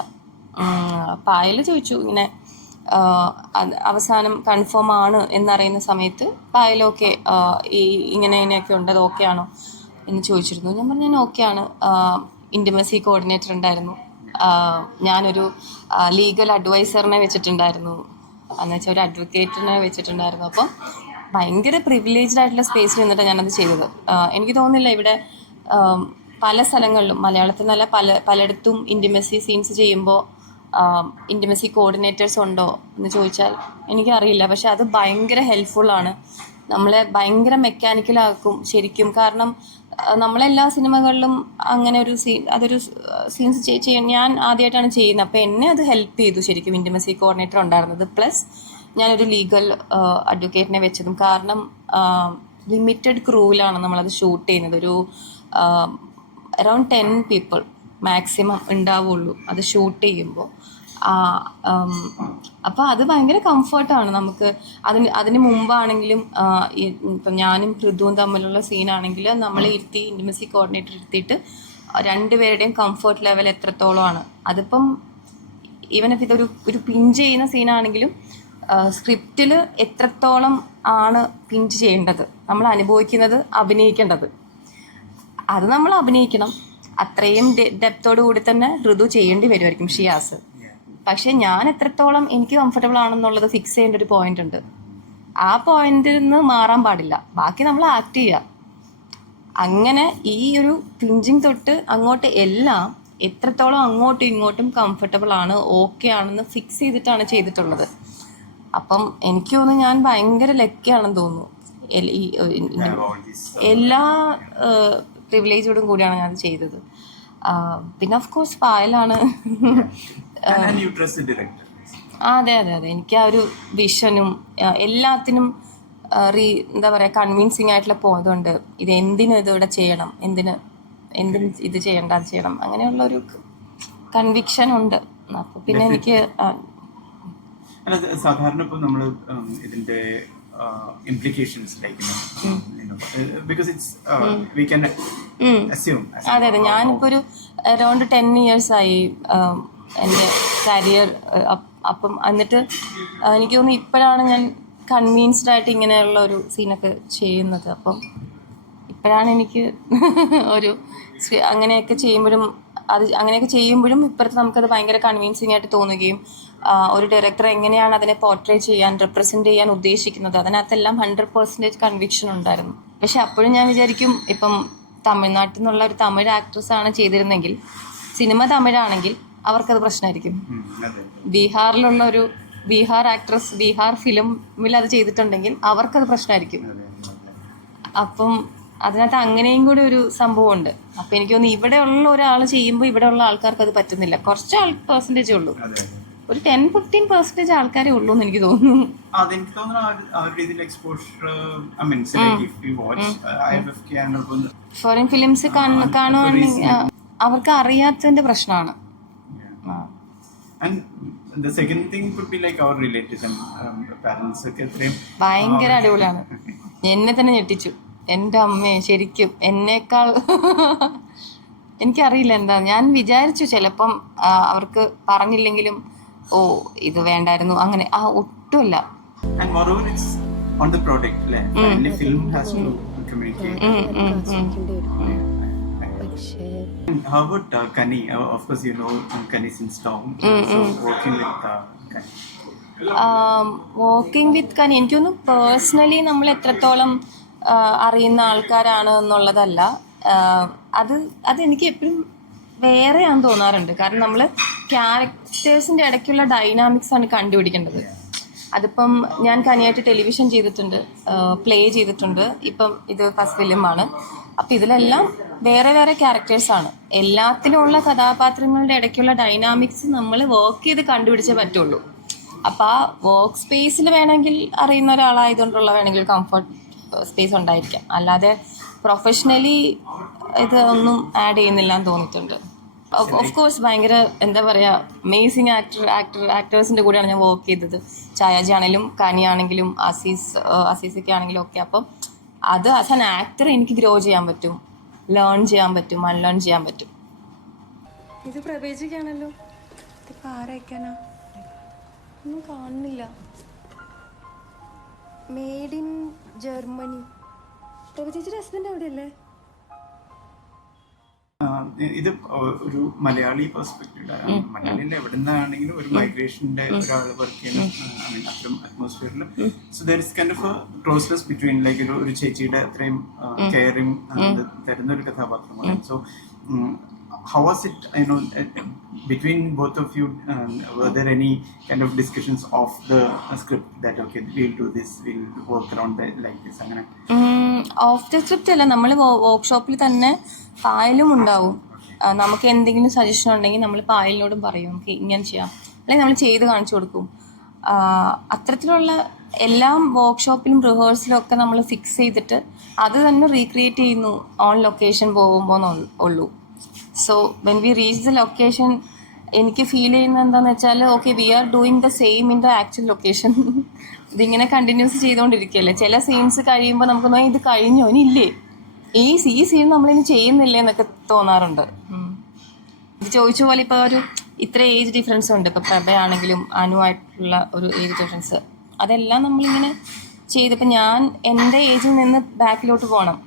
പായൽ ചോദിച്ചു ഇങ്ങനെ അവസാനം കൺഫേം ആണ് എന്നറിയുന്ന സമയത്ത് പായലൊക്കെ ഇങ്ങനെയൊക്കെ ഉണ്ട്, അത് ഓക്കെ ആണോ എന്ന് ചോദിച്ചിരുന്നു. ഞാൻ പറഞ്ഞു ഞാൻ ഓക്കെ ആണ്. ഇൻറ്റിമസി കോർഡിനേറ്റർ ഉണ്ടായിരുന്നു, ഞാനൊരു ലീഗൽ അഡ്വൈസറിനെ വെച്ചിട്ടുണ്ടായിരുന്നു, എന്നുവെച്ചാൽ ഒരു അഡ്വക്കേറ്റിനെ വെച്ചിട്ടുണ്ടായിരുന്നു. അപ്പം ഭയങ്കര പ്രിവിലേജ്ഡ് ആയിട്ടുള്ള സ്പേസിൽ നിന്നിട്ടാണ് ഞാനത് ചെയ്തത്. എനിക്ക് തോന്നുന്നില്ല ഇവിടെ പല സ്ഥലങ്ങളിലും മലയാളത്തിൽ നിന്നല്ല പലയിടത്തും ഇൻറ്റിമസി സീൻസ് ചെയ്യുമ്പോൾ ഇൻറ്റിമസി കോർഡിനേറ്റേഴ്സ് ഉണ്ടോ എന്ന് ചോദിച്ചാൽ എനിക്കറിയില്ല. പക്ഷെ അത് ഭയങ്കര ഹെൽപ്ഫുള്ളാണ്, നമ്മളെ ഭയങ്കര മെക്കാനിക്കലാക്കും ശരിക്കും. കാരണം നമ്മളെല്ലാ സിനിമകളിലും അങ്ങനെ ഒരു അതൊരു സീൻസ് ചെയ്യാൻ ഞാൻ ആദ്യമായിട്ടാണ് ചെയ്യുന്നത്. അപ്പോൾ എന്നെ അത് ഹെൽപ്പ് ചെയ്തു ശരിക്കും ഇൻറ്റിമസി കോർഡിനേറ്റർ ഉണ്ടായിരുന്നത്. പ്ലസ് ഞാനൊരു ലീഗൽ അഡ്വക്കേറ്റിനെ വെച്ചതും. കാരണം ലിമിറ്റഡ് ക്രൂവിലാണ് നമ്മളത് ഷൂട്ട് ചെയ്യുന്നത്. ഒരു അറൗണ്ട് 10 people മാക്സിമം ഉണ്ടാവുള്ളൂ അത് ഷൂട്ട് ചെയ്യുമ്പോൾ. അപ്പോൾ അത് ഭയങ്കര കംഫർട്ടാണ് നമുക്ക്. അതിന് മുമ്പാണെങ്കിലും ഇപ്പം ഞാനും ഋതുവും തമ്മിലുള്ള സീനാണെങ്കിൽ നമ്മളെ ഇൻറ്റിമസി കോർഡിനേറ്റർ ഇരുത്തിയിട്ട് രണ്ടുപേരുടെയും കംഫർട്ട് ലെവൽ എത്രത്തോളമാണ് അതിപ്പം ഈവൻ ഇഫ് ഇതൊരു പിഞ്ച് ചെയ്യുന്ന സീനാണെങ്കിലും സ്ക്രിപ്റ്റിൽ എത്രത്തോളം ആണ് പിഞ്ച് ചെയ്യേണ്ടത്, നമ്മൾ അനുഭവിക്കുന്നത്, അഭിനയിക്കേണ്ടത്, അത് നമ്മൾ അഭിനയിക്കണം. അത്രയും ഡെപ്തോടു കൂടി തന്നെ ഋതു ചെയ്യേണ്ടി വരുമായിരിക്കും ഷിയാസ്. പക്ഷെ ഞാൻ എത്രത്തോളം എനിക്ക് കംഫർട്ടബിൾ ആണെന്നുള്ളത് ഫിക്സ് ചെയ്യേണ്ട ഒരു പോയിന്റ് ഉണ്ട്. ആ പോയിന്റിൽ നിന്ന് മാറാൻ പാടില്ല. ബാക്കി നമ്മൾ ആക്ട് ചെയ്യുക. അങ്ങനെ ഈ ഒരു പിഞ്ചിങ് തൊട്ട് അങ്ങോട്ട് എല്ലാം എത്രത്തോളം അങ്ങോട്ടും ഇങ്ങോട്ടും കംഫർട്ടബിൾ ആണ്, ഓക്കെ ആണെന്ന് ഫിക്സ് ചെയ്തിട്ടാണ് ചെയ്തിട്ടുള്ളത്. അപ്പം എനിക്ക് തോന്നുന്നു ഞാൻ ഭയങ്കര ലക്കിയാണെന്ന് തോന്നുന്നു. എല്ലാ പ്രിവിലേജോടും കൂടിയാണ് ഞാൻ ചെയ്തത്. പിന്നെ ഓഫ് കോഴ്സ് പായലാണ്. അതെ അതെ അതെ, എനിക്ക് ആ ഒരു വിഷനും എല്ലാത്തിനും എന്താ പറയുക കൺവിൻസിങ് ആയിട്ടുള്ള പോയതുകൊണ്ട് ഇത് എന്തിനും ഇതിവിടെ ചെയ്യണം, എന്തിനും ഇത് ചെയ്യണ്ട അത് ചെയ്യണം, അങ്ങനെയുള്ള ഒരു കൺവിക്ഷൻ ഉണ്ട്. അപ്പോൾ പിന്നെ എനിക്ക് സാധാരണ ഇപ്പോൾ നമ്മൾ ഇതിന്റെ implications like because it's we can assume. അതെ അതെ, ഞാനിപ്പോൾ ഒരു അറൗണ്ട് 10 years ആയി എൻ്റെ കരിയർ. അപ്പം എന്നിട്ട് എനിക്ക് തോന്നുന്നു ഇപ്പോഴാണ് ഞാൻ കൺവീൻസ്ഡ് ആയിട്ട് ഇങ്ങനെയുള്ള ഒരു സീനൊക്കെ ചെയ്യുന്നത്. അപ്പം ഇപ്പോഴാണ് എനിക്ക് ഒരു അങ്ങനെയൊക്കെ ചെയ്യുമ്പോഴും ഇപ്പുറത്ത് നമുക്കത് ഭയങ്കര കൺവീൻസിങ് ആയിട്ട് തോന്നുകയും ഒരു ഡയറക്ടർ എങ്ങനെയാണ് അതിനെ പോർട്രേ ചെയ്യാൻ, റെപ്രസെൻറ്റ് ചെയ്യാൻ ഉദ്ദേശിക്കുന്നത്, അതിനകത്തെല്ലാം 100% കൺവിക്ഷൻ ഉണ്ടായിരുന്നു. പക്ഷെ അപ്പോഴും ഞാൻ വിചാരിക്കും, ഇപ്പം തമിഴ്നാട്ടിൽ നിന്നുള്ള ഒരു തമിഴ് ആക്ട്രസ്സാണ് ചെയ്തിരുന്നെങ്കിൽ, സിനിമ തമിഴാണെങ്കിൽ അവർക്കത് പ്രശ്നമായിരിക്കും. ബീഹാറിലുള്ള ഒരു ബീഹാർ ആക്ട്രസ് ബീഹാർ ഫിലിമിൽ അത് ചെയ്തിട്ടുണ്ടെങ്കിൽ അവർക്കത് പ്രശ്നമായിരിക്കും. അപ്പം അതിനകത്ത് അങ്ങനെയും കൂടി ഒരു സംഭവമുണ്ട്. അപ്പം എനിക്ക് തോന്നുന്നു ഇവിടെ ഉള്ള ഒരാൾ ചെയ്യുമ്പോൾ ഇവിടെ ഉള്ള ആൾക്കാർക്ക് അത് പറ്റുന്നില്ല. കുറച്ച് പെർസെൻറ്റേജേ ഉള്ളൂ, ഒരു 10-15% ആൾക്കാരേ ഉള്ളൂ എന്ന് എനിക്ക് തോന്നുന്നു. ഫോറിൻ ഫിലിംസ് കാണുവാണെങ്കിൽ അവർക്ക് അറിയാത്തതിന്റെ പ്രശ്നമാണ്. ഭയങ്കര അടിപൊളിയാണ്. എന്നെ തന്നെ ഞെട്ടിച്ചു. എൻ്റെ അമ്മയെ ശരിക്കും എന്നേക്കാൾ എനിക്കറിയില്ല എന്താ, ഞാൻ വിചാരിച്ചു ചിലപ്പം അവർക്ക് പറഞ്ഞില്ലെങ്കിലും ഓ ഇത് വേണ്ടായിരുന്നു അങ്ങനെ ഒട്ടുമല്ല. How about Kani? Of course, you know Kani since long. So working with Kani. Working with Kani എനിക്കൊന്ന് പേഴ്സണലി നമ്മൾ എത്രത്തോളം അറിയുന്ന ആൾക്കാരാണ് എന്നുള്ളതല്ല, അതെനിക്ക് എപ്പോഴും വേറെയാണെന്ന് തോന്നാറുണ്ട്. കാരണം നമ്മൾ ക്യാരക്ടേഴ്സിൻ്റെ ഇടയ്ക്കുള്ള ഡൈനാമിക്സ് ആണ് കണ്ടുപിടിക്കേണ്ടത്. അതിപ്പം ഞാൻ കനിയായിട്ട് ടെലിവിഷൻ ചെയ്തിട്ടുണ്ട്, പ്ലേ ചെയ്തിട്ടുണ്ട്, ഇപ്പം ഇത് ഫസ്റ്റ് ഫിലിമാണ്. അപ്പം ഇതിലെല്ലാം വേറെ വേറെ ക്യാരക്ടേഴ്സാണ്. എല്ലാത്തിലുമുള്ള കഥാപാത്രങ്ങളുടെ ഇടയ്ക്കുള്ള ഡൈനാമിക്സ് നമ്മൾ വർക്ക് ചെയ്ത് കണ്ടുപിടിച്ചേ പറ്റുള്ളൂ. അപ്പം ആ വർക്ക് സ്പേസിൽ വേണമെങ്കിൽ അറിയുന്ന ഒരാളായതുകൊണ്ടുള്ള വേണമെങ്കിൽ കംഫർട്ട് സ്പേസ് ഉണ്ടായിരിക്കാം. അല്ലാതെ പ്രൊഫഷണലി ഇത് ഒന്നും ആഡ് ചെയ്യുന്നില്ല എന്ന് തോന്നിയിട്ടുണ്ട്. ഓഫ് കോഴ്സ് ഭയങ്കര എന്താ പറയുക അമേസിങ് ആക്ടേഴ്സിൻ്റെ കൂടെയാണ് ഞാൻ വർക്ക് ചെയ്തത്. ഛായാജി ആണെങ്കിലും കനി ആണെങ്കിലും അസീസൊക്കെ ആണെങ്കിലും ഒക്കെ. അപ്പം അത് ആസ് ആൻ ആക്ടർ എനിക്ക് ഗ്രോ ചെയ്യാൻ പറ്റും, ലേൺ ചെയ്യാൻ പറ്റും, അൺലേൺ ചെയ്യാൻ പറ്റും. ഇത് പ്രവേശിക്കാണല്ലോ. ഇതിപ്പോൾ ആരയക്കാനാ ഒന്നും കാണുന്നില്ല. Made in Germany. പ്രഭചേച്ചിയുടെ ഹസ്ബൻഡ് എവിടെയല്ലേ? ഇത് ഒരു മലയാളി പെർസ്പെക്റ്റീവ്, മലയാളിയിൽ എവിടെ നിന്നാണെങ്കിലും ഒരു മൈഗ്രേഷന്റെ ഒരാൾ വർക്ക് ചെയ്യുന്ന അത്തരം അറ്റ്മോസ്ഫിയറിൽ so there is kind of closeness between like ഒരു ചേച്ചിയുടെ അത്രയും കെയറിങ് തരുന്ന ഒരു കഥാപാത്രമാണ്. So how was it, between both of you, were there any kind of discussions of the script that okay we'll do this, we'll work around like this അങ്ങനെ? Of the script അല്ല, നമ്മൾ വർക്ക്ഷോപ്പിൽ തന്നെ പായലും ഉണ്ടാവും. നമുക്ക് എന്തെങ്കിലും സജഷൻ ഉണ്ടെങ്കിൽ നമ്മൾ പായലിനോടും പറയും നമുക്ക് ഇങ്ങനെ ചെയ്യാം, അല്ലെങ്കിൽ നമ്മൾ ചെയ്ത് കാണിച്ചു കൊടുക്കും. അത്തരത്തിലുള്ള എല്ലാം വർക്ക്ഷോപ്പിലും റിഹേഴ്സലും ഒക്കെ നമ്മൾ ഫിക്സ് ചെയ്തിട്ട് അത് തന്നെ റീക്രിയേറ്റ് ചെയ്യുന്നു ഓൺ ലൊക്കേഷൻ പോകുമ്പോൾ ഉള്ളൂ. So when we reach the location എനിക്ക് ഫീൽ ചെയ്യുന്നത് എന്താണെന്ന് വെച്ചാൽ okay we are doing the same in the actual location. ഇതിങ്ങനെ കണ്ടിന്യൂസ് ചെയ്തുകൊണ്ടിരിക്കുകയല്ലേ. ചില സീൻസ് കഴിയുമ്പോൾ നമുക്ക് തോന്നും ഇത് കഴിഞ്ഞോ, ഇനി ഇല്ലേ, ഈ സീൻ നമ്മളിനി ചെയ്യുന്നില്ലേ എന്നൊക്കെ തോന്നാറുണ്ട്. ഇത് ചോദിച്ച പോലെ ഇപ്പോൾ ഒരു ഇത്ര ഏജ് ഡിഫറൻസ് ഉണ്ട്. ഇപ്പോൾ പ്രഭയാണെങ്കിലും അനുവായിട്ടുള്ള ഒരു ഏജ് ഡിഫറൻസ്, അതെല്ലാം നമ്മളിങ്ങനെ ചെയ്തിപ്പോൾ ഞാൻ എൻ്റെ ഏജിൽ നിന്ന് ബാക്കിലോട്ട് പോകണം,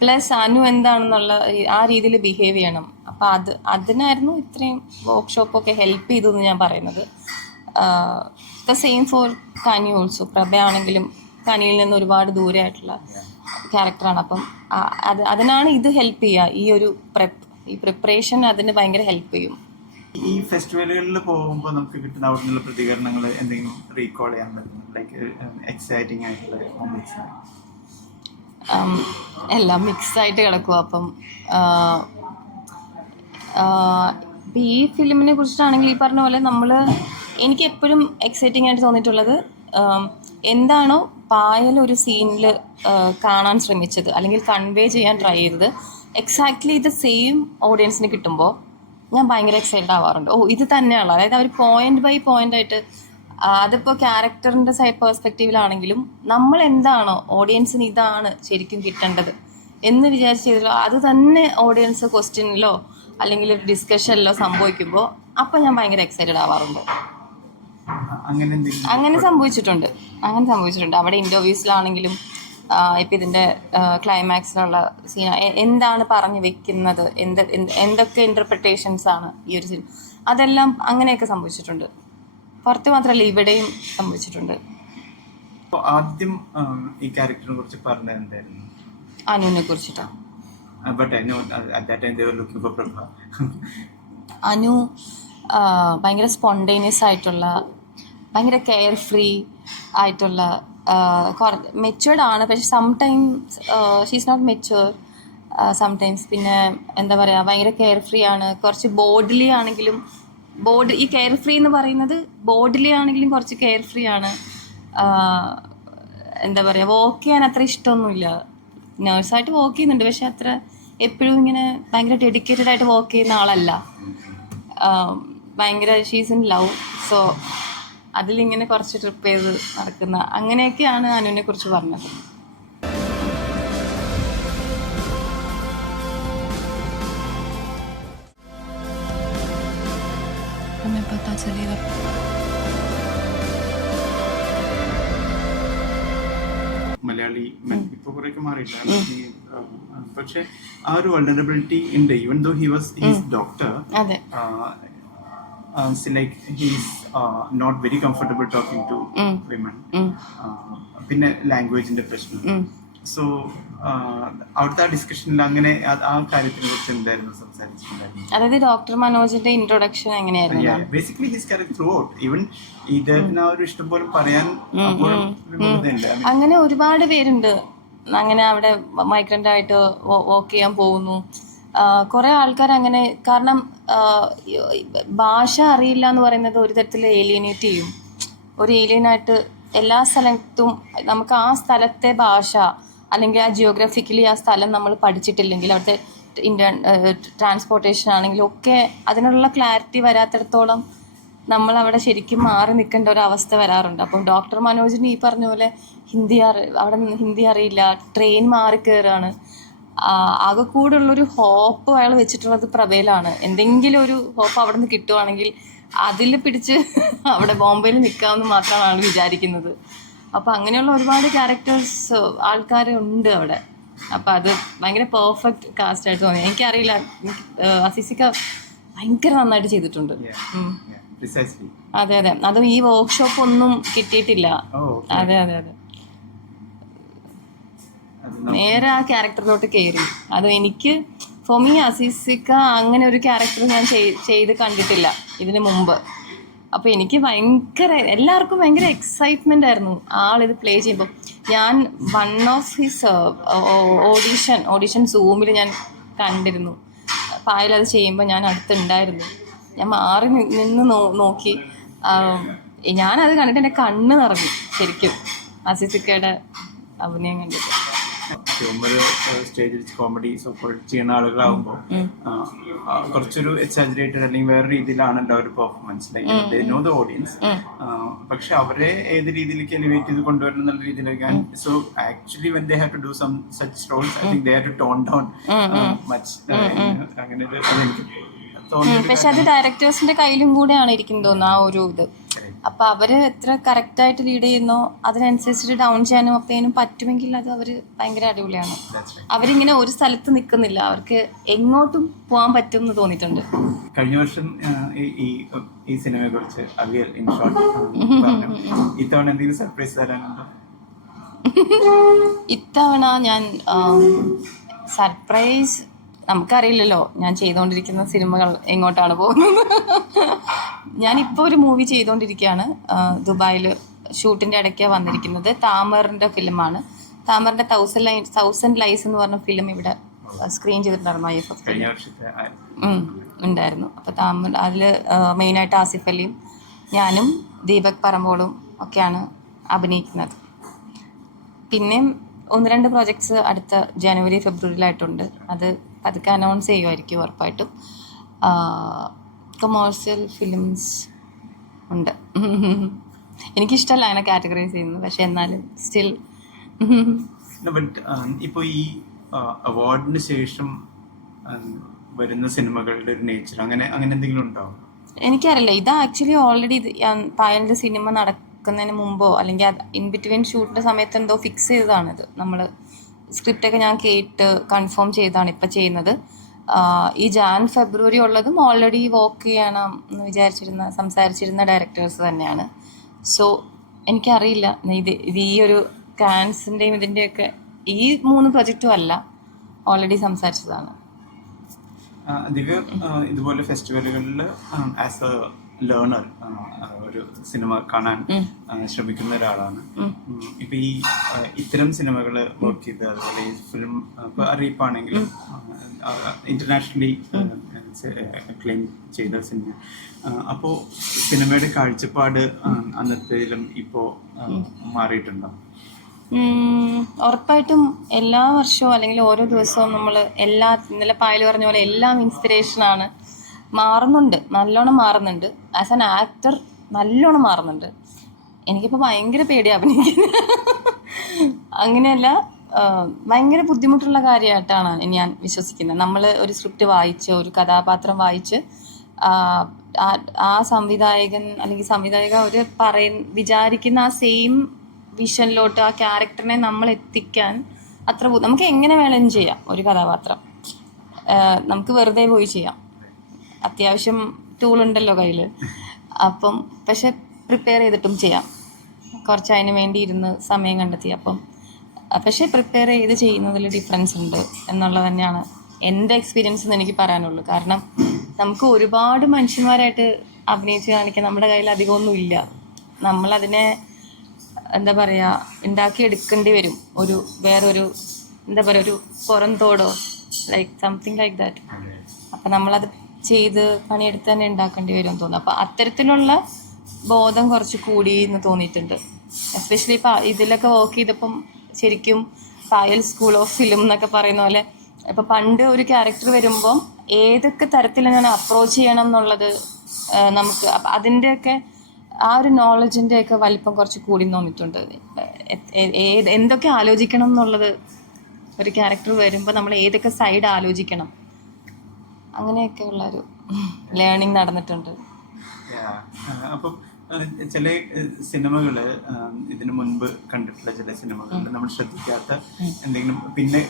പ്ലസ് അനു എന്താണെന്നുള്ള ആ രീതിയിൽ ബിഹേവ് ചെയ്യണം. അപ്പോൾ അതിനായിരുന്നു ഇത്രയും വർക്ക്ഷോപ്പൊക്കെ ഹെൽപ്പ് ചെയ്തു എന്ന് ഞാൻ പറയുന്നത്. The same for Kani also. പ്രഭയാണെങ്കിലും കനിയിൽ നിന്ന് ഒരുപാട് ദൂരെയായിട്ടുള്ള ക്യാരക്ടറാണ്. അപ്പം അതിനാണ് ഇത് ഹെൽപ്പ് ചെയ്യുക. ഈ ഒരു പ്രിപ്പറേഷൻ അതിന് ഭയങ്കര ഹെൽപ്പ് ചെയ്യും. ഈ ഫെസ്റ്റിവലുകളിൽ പോകുമ്പോൾ നമുക്ക് കിട്ടുന്ന അവിടെ നിന്നുള്ള പ്രതികരണങ്ങൾ എന്തെങ്കിലും റീകോൾ ചെയ്യാൻ പറ്റും, ലൈക്ക് എക്സൈറ്റിംഗ് ആയിട്ടുള്ള മൊമെന്റ്സ്? എല്ലാം മിക്സായിട്ട് കിടക്കും. അപ്പം ഇപ്പം ഈ ഫിലിമിനെ കുറിച്ചിട്ടാണെങ്കിൽ ഈ പറഞ്ഞ പോലെ എനിക്ക് എപ്പോഴും എക്സൈറ്റിംഗ് ആയിട്ട് തോന്നിയിട്ടുള്ളത് എന്താണോ പായൽ ഒരു സീനിൽ കാണാൻ ശ്രമിച്ചത് അല്ലെങ്കിൽ കൺവേ ചെയ്യാൻ ട്രൈ ചെയ്തത് എക്സാക്ട്ലി ഇത് സെയിം ഓഡിയൻസിന് കിട്ടുമ്പോൾ ഞാൻ ഭയങ്കര എക്സൈറ്റഡ് ആവാറുണ്ട്. ഇത് തന്നെയാണ്, അതായത് അവർ പോയിന്റ് ബൈ പോയിന്റ് ആയിട്ട്, അതിപ്പോൾ ക്യാരക്ടറിൻ്റെ പെർസ്പെക്റ്റീവിലാണെങ്കിലും നമ്മൾ എന്താണോ ഓഡിയൻസിന് ഇതാണ് ശരിക്കും കിട്ടേണ്ടത് എന്ന് വിചാരിച്ച് ചെയ്തല്ലോ അത് തന്നെ ഓഡിയൻസ് ക്വസ്റ്റ്യനിലോ അല്ലെങ്കിൽ ഒരു ഡിസ്കഷനിലോ സംഭവിക്കുമ്പോൾ അപ്പം ഞാൻ ഭയങ്കര എക്സൈറ്റഡ് ആവാറുണ്ട്. അങ്ങനെ സംഭവിച്ചിട്ടുണ്ട്. അവിടെ ഇൻ്റർവ്യൂസിലാണെങ്കിലും ഇപ്പം ഇതിൻ്റെ ക്ലൈമാക്സിലുള്ള സീൻ എന്താണ് പറഞ്ഞു വെക്കുന്നത്, എന്തൊക്കെ ഇൻ്റർപ്രിട്ടേഷൻസ് ആണ് ഈ ഒരു സീൻ, അതെല്ലാം അങ്ങനെയൊക്കെ സംഭവിച്ചിട്ടുണ്ട്. പുറത്ത് മാത്രമല്ല ഇവിടെയും സംഭവിച്ചിട്ടുണ്ട്. ആദ്യം ഈ ക്യാരക്ടറിനെ കുറിച്ച് പറഞ്ഞത് എന്തായിരുന്നു? അനുവിനെ കുറിച്ചിട്ടാണ്. അനു ഭയങ്കര സ്പോണ്ടേനിയസ് ആയിട്ടുള്ള, ഭയങ്കര കെയർ ഫ്രീ ആയിട്ടുള്ള, മെച്ചുവേർഡ് ആണ്, പക്ഷെ sometimes she's not matured sometimes. പിന്നെ എന്താ പറയുക, ഭയങ്കര കെയർ ഫ്രീ ആണ്. കുറച്ച് ബോഡിലി ആണെങ്കിലും ഈ കെയർ ഫ്രീ എന്ന് പറയുന്നത് ബോഡിലി ആണെങ്കിലും കുറച്ച് കെയർ ഫ്രീ ആണ്. എന്താ പറയുക, വോക്ക് ചെയ്യാൻ അത്ര ഇഷ്ടമൊന്നുമില്ല. നേഴ്സായിട്ട് വോക്ക് ചെയ്യുന്നുണ്ട്, പക്ഷെ അത്ര എപ്പോഴും ഇങ്ങനെ ഭയങ്കര ഡെഡിക്കേറ്റഡ് ആയിട്ട് വർക്ക് ചെയ്യുന്ന ആളല്ല. ഭയങ്കര ഷീസ് ഇൻ ലവ്. സോ അതിലിങ്ങനെ കുറച്ച് ട്രിപ്പ് ചെയ്ത് നടക്കുന്ന അങ്ങനെയൊക്കെയാണ് അനുവിനെ കുറിച്ച് പറഞ്ഞത്. മലയാളി ഇപ്പൊ കുറേയൊക്കെ മാറിയില്ല, പക്ഷെ ആ ഒരു വൾനറബിലിറ്റി ഉണ്ട്. Even though he's doctor, like he's not very comfortable talking to women. പിന്നെ ലാംഗ്വേജിന്റെ പ്രശ്നം. സോ അവിടുത്തെ ആ ഡിസ്കഷനിൽ അങ്ങനെ ആ കാര്യത്തിനെ കുറിച്ച് എന്തായിരുന്നു സംസാരിച്ചിട്ടുണ്ടായിരുന്നു? അതായത് ഡോക്ടർ മനോജിന്റെ ഇൻട്രൊഡക്ഷൻ എങ്ങനെയായിരുന്നു? Basically his character through out, even ഇദ്ദേഹത്തിന് ആ ഒരു ഇഷ്ടം പോലും പറയാൻ അങ്ങനെ ഒരുപാട് പേരുണ്ട്. അങ്ങനെ അവിടെ മൈഗ്രന്റ് ആയിട്ട് വർക്ക് ചെയ്യാൻ പോകുന്നു കുറേ ആൾക്കാർ അങ്ങനെ. കാരണം ഭാഷ അറിയില്ല എന്ന് പറയുന്നത് ഒരു തരത്തിൽ ഏലിയനേറ്റ് ചെയ്യും. ഒരു ഏലിയനായിട്ട് എല്ലാ സ്ഥലത്തും നമുക്ക് ആ സ്ഥലത്തെ ഭാഷ അല്ലെങ്കിൽ ആ ജിയോഗ്രഫിക്കലി ആ സ്ഥലം നമ്മൾ പഠിച്ചിട്ടില്ലെങ്കിൽ അവിടുത്തെ ട്രാൻസ്പോർട്ടേഷൻ ആണെങ്കിലും ഒക്കെ അതിനുള്ള ക്ലാരിറ്റി വരാത്തിടത്തോളം നമ്മളവിടെ ശരിക്കും മാറി നിൽക്കേണ്ട ഒരു അവസ്ഥ വരാറുണ്ട്. അപ്പം ഡോക്ടർ മനോജിന് ഈ പറഞ്ഞ പോലെ അവിടെ നിന്ന് ഹിന്ദി അറിയില്ല, ട്രെയിൻ മാറി കയറുകയാണ്. ആകെ കൂടുള്ളൊരു ഹോപ്പ് അയാൾ വെച്ചിട്ടുള്ളത് പ്രഭയിലാണ്. എന്തെങ്കിലും ഒരു ഹോപ്പ് അവിടെ നിന്ന് കിട്ടുവാണെങ്കിൽ അതിൽ പിടിച്ച് അവിടെ ബോംബെയിൽ നിൽക്കാമെന്ന് മാത്രമാണ് ആൾ വിചാരിക്കുന്നത്. അപ്പം അങ്ങനെയുള്ള ഒരുപാട് ക്യാരക്ടേഴ്സ് ആൾക്കാരുണ്ട് അവിടെ. അപ്പം അത് ഭയങ്കര പെർഫെക്റ്റ് കാസ്റ്റായിട്ട് തോന്നി. എനിക്കറിയില്ല, അസീസിക്ക ഭയങ്കര നന്നായിട്ട് ചെയ്തിട്ടുണ്ട്. അതെ അതെ, അതും ഈ വർക്ക്ഷോപ്പ് ഒന്നും കിട്ടിയിട്ടില്ല. അതെ അതെ അതെ, നേരെ ആ ക്യാരക്ടറിലോട്ട് കയറി. അത് എനിക്ക് ഫോർ മീ അസീസിക്ക അങ്ങനെ ഒരു ക്യാരക്ടർ ഞാൻ ചെയ്ത് കണ്ടിട്ടില്ല ഇതിന് മുമ്പ്. അപ്പോൾ എനിക്ക് ഭയങ്കര, എല്ലാവർക്കും ഭയങ്കര എക്സൈറ്റ്മെൻ്റ് ആയിരുന്നു ആളിത് പ്ലേ ചെയ്യുമ്പോൾ. ഞാൻ വൺ ഓഫ് ഹിസ് ഓഡീഷൻ സൂമിൽ ഞാൻ കണ്ടിരുന്നു. പായൽ അത് ചെയ്യുമ്പോൾ ഞാൻ അടുത്തുണ്ടായിരുന്നു. ഞാൻ മാറി നിന്ന് നോക്കി. ഞാനത് കണ്ടിട്ട് എൻ്റെ കണ്ണ് നിറഞ്ഞു ശരിക്കും, അസീസിക്കയുടെ അഭിനയം കണ്ടിട്ട്. സ്റ്റേജിൽ കോമഡി സപ്പോർട്ട് ചെയ്യുന്ന ആളുകളാകുമ്പോൾ കുറച്ചൊരു എക്സാജറേറ്റഡ് അല്ലെങ്കിൽ വേറെ രീതിയിലാണല്ലോ ഒരു performance, like know the audience. പക്ഷെ അവരെ ഏത് രീതിയിലേക്ക് എലിവേറ്റ് ചെയ്ത് കൊണ്ടുവരണം എന്നുള്ള രീതിയിലേക്ക്. So actually when they have to do some such roles, I think they have to tone down much. അങ്ങനെ ഒരു അതെനിക്ക് തോന്നിയ പക്ഷെ അത് ഡയറക്ടേഴ്സിന്റെ കയ്യിലും കൂടെയാണ് ഇരിക്കുന്നത് തോന്നുന്നു ആ ഒരു ഇത്. അപ്പൊ അവര് എത്ര കറക്റ്റ് ആയിട്ട് ലീഡ് ചെയ്യുന്നോ അതിനനുസരിച്ചിട്ട് ഡൗൺ ചെയ്യാനും അപ്പേനും പറ്റുമെങ്കിൽ അത് അവര് ഭയങ്കര അടിപൊളിയാണ്. അവരിങ്ങനെ ഒരു സ്ഥലത്ത് നിൽക്കുന്നില്ല, അവർക്ക് എങ്ങോട്ടും പോകാൻ പറ്റും എന്ന് തോന്നിയിട്ടുണ്ട്. കഴിഞ്ഞ വർഷം ഈ സിനിമയെ കുറിച്ച് അവിയൽ ഇൻ ഷോർട്ട് പറഞ്ഞു. ഇത്തവണ എന്തെങ്കിലും സർപ്രൈസ് തരാനുണ്ടോ? ഇത്തവണ ഞാൻ സർപ്രൈസ് നമുക്കറിയില്ലല്ലോ ഞാൻ ചെയ്തുകൊണ്ടിരിക്കുന്ന സിനിമകൾ എങ്ങോട്ടാണ് പോകുന്നത്. ഞാനിപ്പോൾ ഒരു മൂവി ചെയ്തുകൊണ്ടിരിക്കുകയാണ്. ദുബായിൽ ഷൂട്ടിൻ്റെ ഇടയ്ക്കാണ് വന്നിരിക്കുന്നത്. താമറിൻ്റെ ഫിലിമാണ്. താമറിൻ്റെ 1000 ലൈസ് എന്ന് പറഞ്ഞ ഫിലിം ഇവിടെ സ്ക്രീൻ ചെയ്തിട്ടുണ്ടായിരുന്നു IFF കഴിഞ്ഞ വർഷത്തെ ഉണ്ടായിരുന്നു. അപ്പോൾ താമർ അതിൽ മെയിനായിട്ട് ആസിഫ് അലിയും ഞാനും ദീപക് പറമ്പോളും ഒക്കെയാണ് അഭിനയിക്കുന്നത്. പിന്നെയും 1-2 പ്രോജക്ട്സ് അടുത്ത ജനുവരി ഫെബ്രുവരിയിലായിട്ടുണ്ട്. അത് അതൊക്കെ അനൗൺസ് ചെയ്യുമായിരിക്കും ഉറപ്പായിട്ടും. കൊമേഴ്സ്യൽ ഫിലിംസ് ഉണ്ട്. എനിക്കിഷ്ടമല്ല അങ്ങനെ കാറ്റഗറൈസ് ചെയ്യുന്നത്, പക്ഷെ എന്നാലും സ്റ്റിൽ. ഇപ്പോൾ ഈ അവാർഡിന് ശേഷം വരുന്ന സിനിമകളുടെ ഒരു നേച്ചർ അങ്ങനെ എന്തെങ്കിലും ഉണ്ടാവും? എനിക്കറിയില്ല. ഇത് ആക്ച്വലി ഓൾറെഡി പായലിൻ്റെ സിനിമ നടക്കുന്നതിന് മുമ്പോ അല്ലെങ്കിൽ ഇൻ ബിറ്റ്വീൻ ഷൂട്ടിൻ്റെ സമയത്ത് എന്തോ ഫിക്സ് ചെയ്തതാണിത്. നമ്മൾ സ്ക്രിപ്റ്റൊക്കെ ഞാൻ കേട്ട് കൺഫേം ചെയ്താണ് ഇപ്പം ചെയ്യുന്നത്. ഈ ഫെബ്രുവരി ഉള്ളതും ഓൾറെഡി വർക്ക് ചെയ്യണം എന്ന് സംസാരിച്ചിരുന്ന ഡയറക്ടേഴ്സ് തന്നെയാണ്. സോ എനിക്കറിയില്ല ഇത് ഈ ഒരു കാൻസിൻ്റെയും ഇതിൻ്റെയൊക്കെ ഈ 3 പ്രൊജക്റ്റും അല്ല, ഓൾറെഡി സംസാരിച്ചതാണ്. ദിവ്യ ഇതുപോലെ ഫെസ്റ്റിവലുകളിൽ ആസ് എ ലേണർ ഒരു സിനിമ കാണാൻ ശ്രമിക്കുന്ന ഒരാളാണ്. ഇപ്പൊ ഈ ഇത്തരം സിനിമകൾ വർക്ക് ചെയ്ത് അതുപോലെ ഈ ഫിലിം ഇപ്പൊ അറിയിപ്പാണെങ്കിലും ഇന്റർനാഷണലി ക്ലെയിം ചെയ്ത സിനിമ. അപ്പോൾ സിനിമയുടെ കാഴ്ചപ്പാട് അന്നത്തേലും ഇപ്പോൾ മാറിയിട്ടുണ്ടോ? ഉറപ്പായിട്ടും എല്ലാ വർഷവും അല്ലെങ്കിൽ ഓരോ ദിവസവും നമ്മൾ ഇന്നലെ പായൽ പറഞ്ഞ പോലെ എല്ലാം ഇൻസ്പിറേഷനാണ്. മാറുന്നുണ്ട്, നല്ലോണം മാറുന്നുണ്ട്. ആസ് ആൻ ആക്ടർ നല്ലോണം മാറുന്നുണ്ട്. എനിക്കിപ്പോൾ ഭയങ്കര പേടിയാണ് അഭിനയിക്കുന്നത്. അങ്ങനെയല്ല, ഭയങ്കര ബുദ്ധിമുട്ടുള്ള കാര്യമായിട്ടാണ് ഞാൻ വിശ്വസിക്കുന്നത്. നമ്മൾ ഒരു സ്ക്രിപ്റ്റ് വായിച്ച് ഒരു കഥാപാത്രം വായിച്ച് ആ സംവിധായകൻ അല്ലെങ്കിൽ സംവിധായക ഒരു വിചാരിക്കുന്ന ആ സെയിം വിഷനിലോട്ട് ആ ക്യാരക്ടറിനെ നമ്മൾ എത്തിക്കാൻ നമുക്ക് എങ്ങനെ വേണമെങ്കിലും ചെയ്യാം. ഒരു കഥാപാത്രം നമുക്ക് വെറുതെ പോയി ചെയ്യാം, അത്യാവശ്യം ടൂളുണ്ടല്ലോ കയ്യിൽ. അപ്പം പക്ഷെ പ്രിപ്പയർ ചെയ്തിട്ടും ചെയ്യാം, കുറച്ച് അതിന് വേണ്ടി ഇരുന്ന് സമയം കണ്ടെത്തി. പക്ഷെ പ്രിപ്പയർ ചെയ്ത് ചെയ്യുന്നതിൽ ഡിഫറൻസ് ഉണ്ട് എന്നുള്ളത് തന്നെയാണ് എൻ്റെ എക്സ്പീരിയൻസ് എന്ന് എനിക്ക് പറയാനുള്ളൂ. കാരണം നമുക്ക് ഒരുപാട് മനുഷ്യന്മാരായിട്ട് അഭിനയിച്ച് കാണിക്കാൻ നമ്മുടെ കയ്യിൽ അധികമൊന്നുമില്ല. നമ്മളതിനെ എന്താ പറയുക ഉണ്ടാക്കിയെടുക്കേണ്ടി വരും. വേറൊരു എന്താ പറയുക, ഒരു പുറന്തോടോ സംതിങ് ലൈക്ക് ദാറ്റ്. അപ്പം നമ്മളത് ചെയ്ത് പണിയെടുത്ത് തന്നെ ഉണ്ടാക്കേണ്ടി വരും എന്ന് തോന്നുന്നു. അപ്പം അത്തരത്തിലുള്ള ബോധം കുറച്ച് കൂടി എന്ന് തോന്നിയിട്ടുണ്ട്. എസ്പെഷ്യലി ഇപ്പം ഇതിലൊക്കെ വർക്ക് ചെയ്തപ്പം ശരിക്കും പായൽ സ്കൂൾ ഓഫ് ഫിലിം എന്നൊക്കെ പറയുന്ന പോലെ ഇപ്പം പണ്ട് ഒരു ക്യാരക്ടർ വരുമ്പം ഏതൊക്കെ തരത്തിൽ ഞാൻ അപ്രോച്ച് ചെയ്യണം എന്നുള്ളത് നമുക്ക് അതിൻ്റെയൊക്കെ ആ ഒരു നോളജിൻ്റെയൊക്കെ വലിപ്പം കുറച്ച് കൂടി തോന്നിയിട്ടുണ്ട്. എന്തൊക്കെ ആലോചിക്കണം എന്നുള്ളത് ഒരു ക്യാരക്ടർ വരുമ്പോൾ നമ്മൾ ഏതൊക്കെ സൈഡ് ആലോചിക്കണം, അങ്ങനെയൊക്കെ ഉള്ളൊരു ലേണിംഗ് നടന്നിട്ടുണ്ട്. അപ്പം ചില സിനിമകള് ഇതിനു മുൻപ് കണ്ടിട്ടുള്ള ചില സിനിമകളിൽ നമ്മൾ ശ്രദ്ധിക്കാത്ത എന്തെങ്കിലും പിന്നെ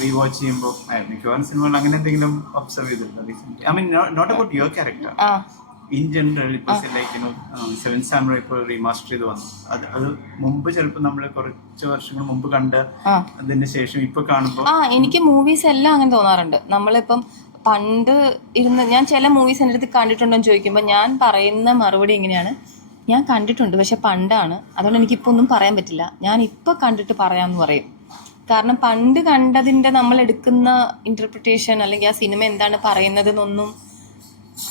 റീവാച്ച് ചെയ്യുമ്പോൾ മിക്കവാറും സിനിമകൾ അങ്ങനെ എന്തെങ്കിലും ഒബ്സർവ് ചെയ്തിട്ടുണ്ടോ recent? I mean not about your character, in general. ഇപ്പൊ ലൈക്ക് സെവൻ സാമുറൈ ഇപ്പോൾ റീമാസ്റ്റർ ചെയ്ത് വന്നു. അത് മുമ്പ് ചിലപ്പോൾ നമ്മൾ കുറച്ച് വർഷങ്ങൾ മുമ്പ് കണ്ട അതിന് ശേഷം ഇപ്പൊ കാണുമ്പോൾ എനിക്ക് മൂവീസ് എല്ലാം അങ്ങനെ തോന്നാറുണ്ട്. നമ്മളിപ്പം പണ്ട് ഞാൻ ചില മൂവീസ് എൻ്റെ അടുത്ത് കണ്ടിട്ടുണ്ടോ എന്ന് ചോദിക്കുമ്പോൾ ഞാൻ പറയുന്ന മറുപടി എങ്ങനെയാണ്, ഞാൻ കണ്ടിട്ടുണ്ട് പക്ഷെ പണ്ടാണ്, അതുകൊണ്ട് എനിക്കിപ്പോൾ ഒന്നും പറയാൻ പറ്റില്ല, ഞാൻ ഇപ്പോൾ കണ്ടിട്ട് പറയാമെന്ന് പറയും. കാരണം പണ്ട് കണ്ടതിൻ്റെ നമ്മൾ എടുക്കുന്ന ഇൻ്റർപ്രിട്ടേഷൻ അല്ലെങ്കിൽ ആ സിനിമ എന്താണ് പറയുന്നതെന്നൊന്നും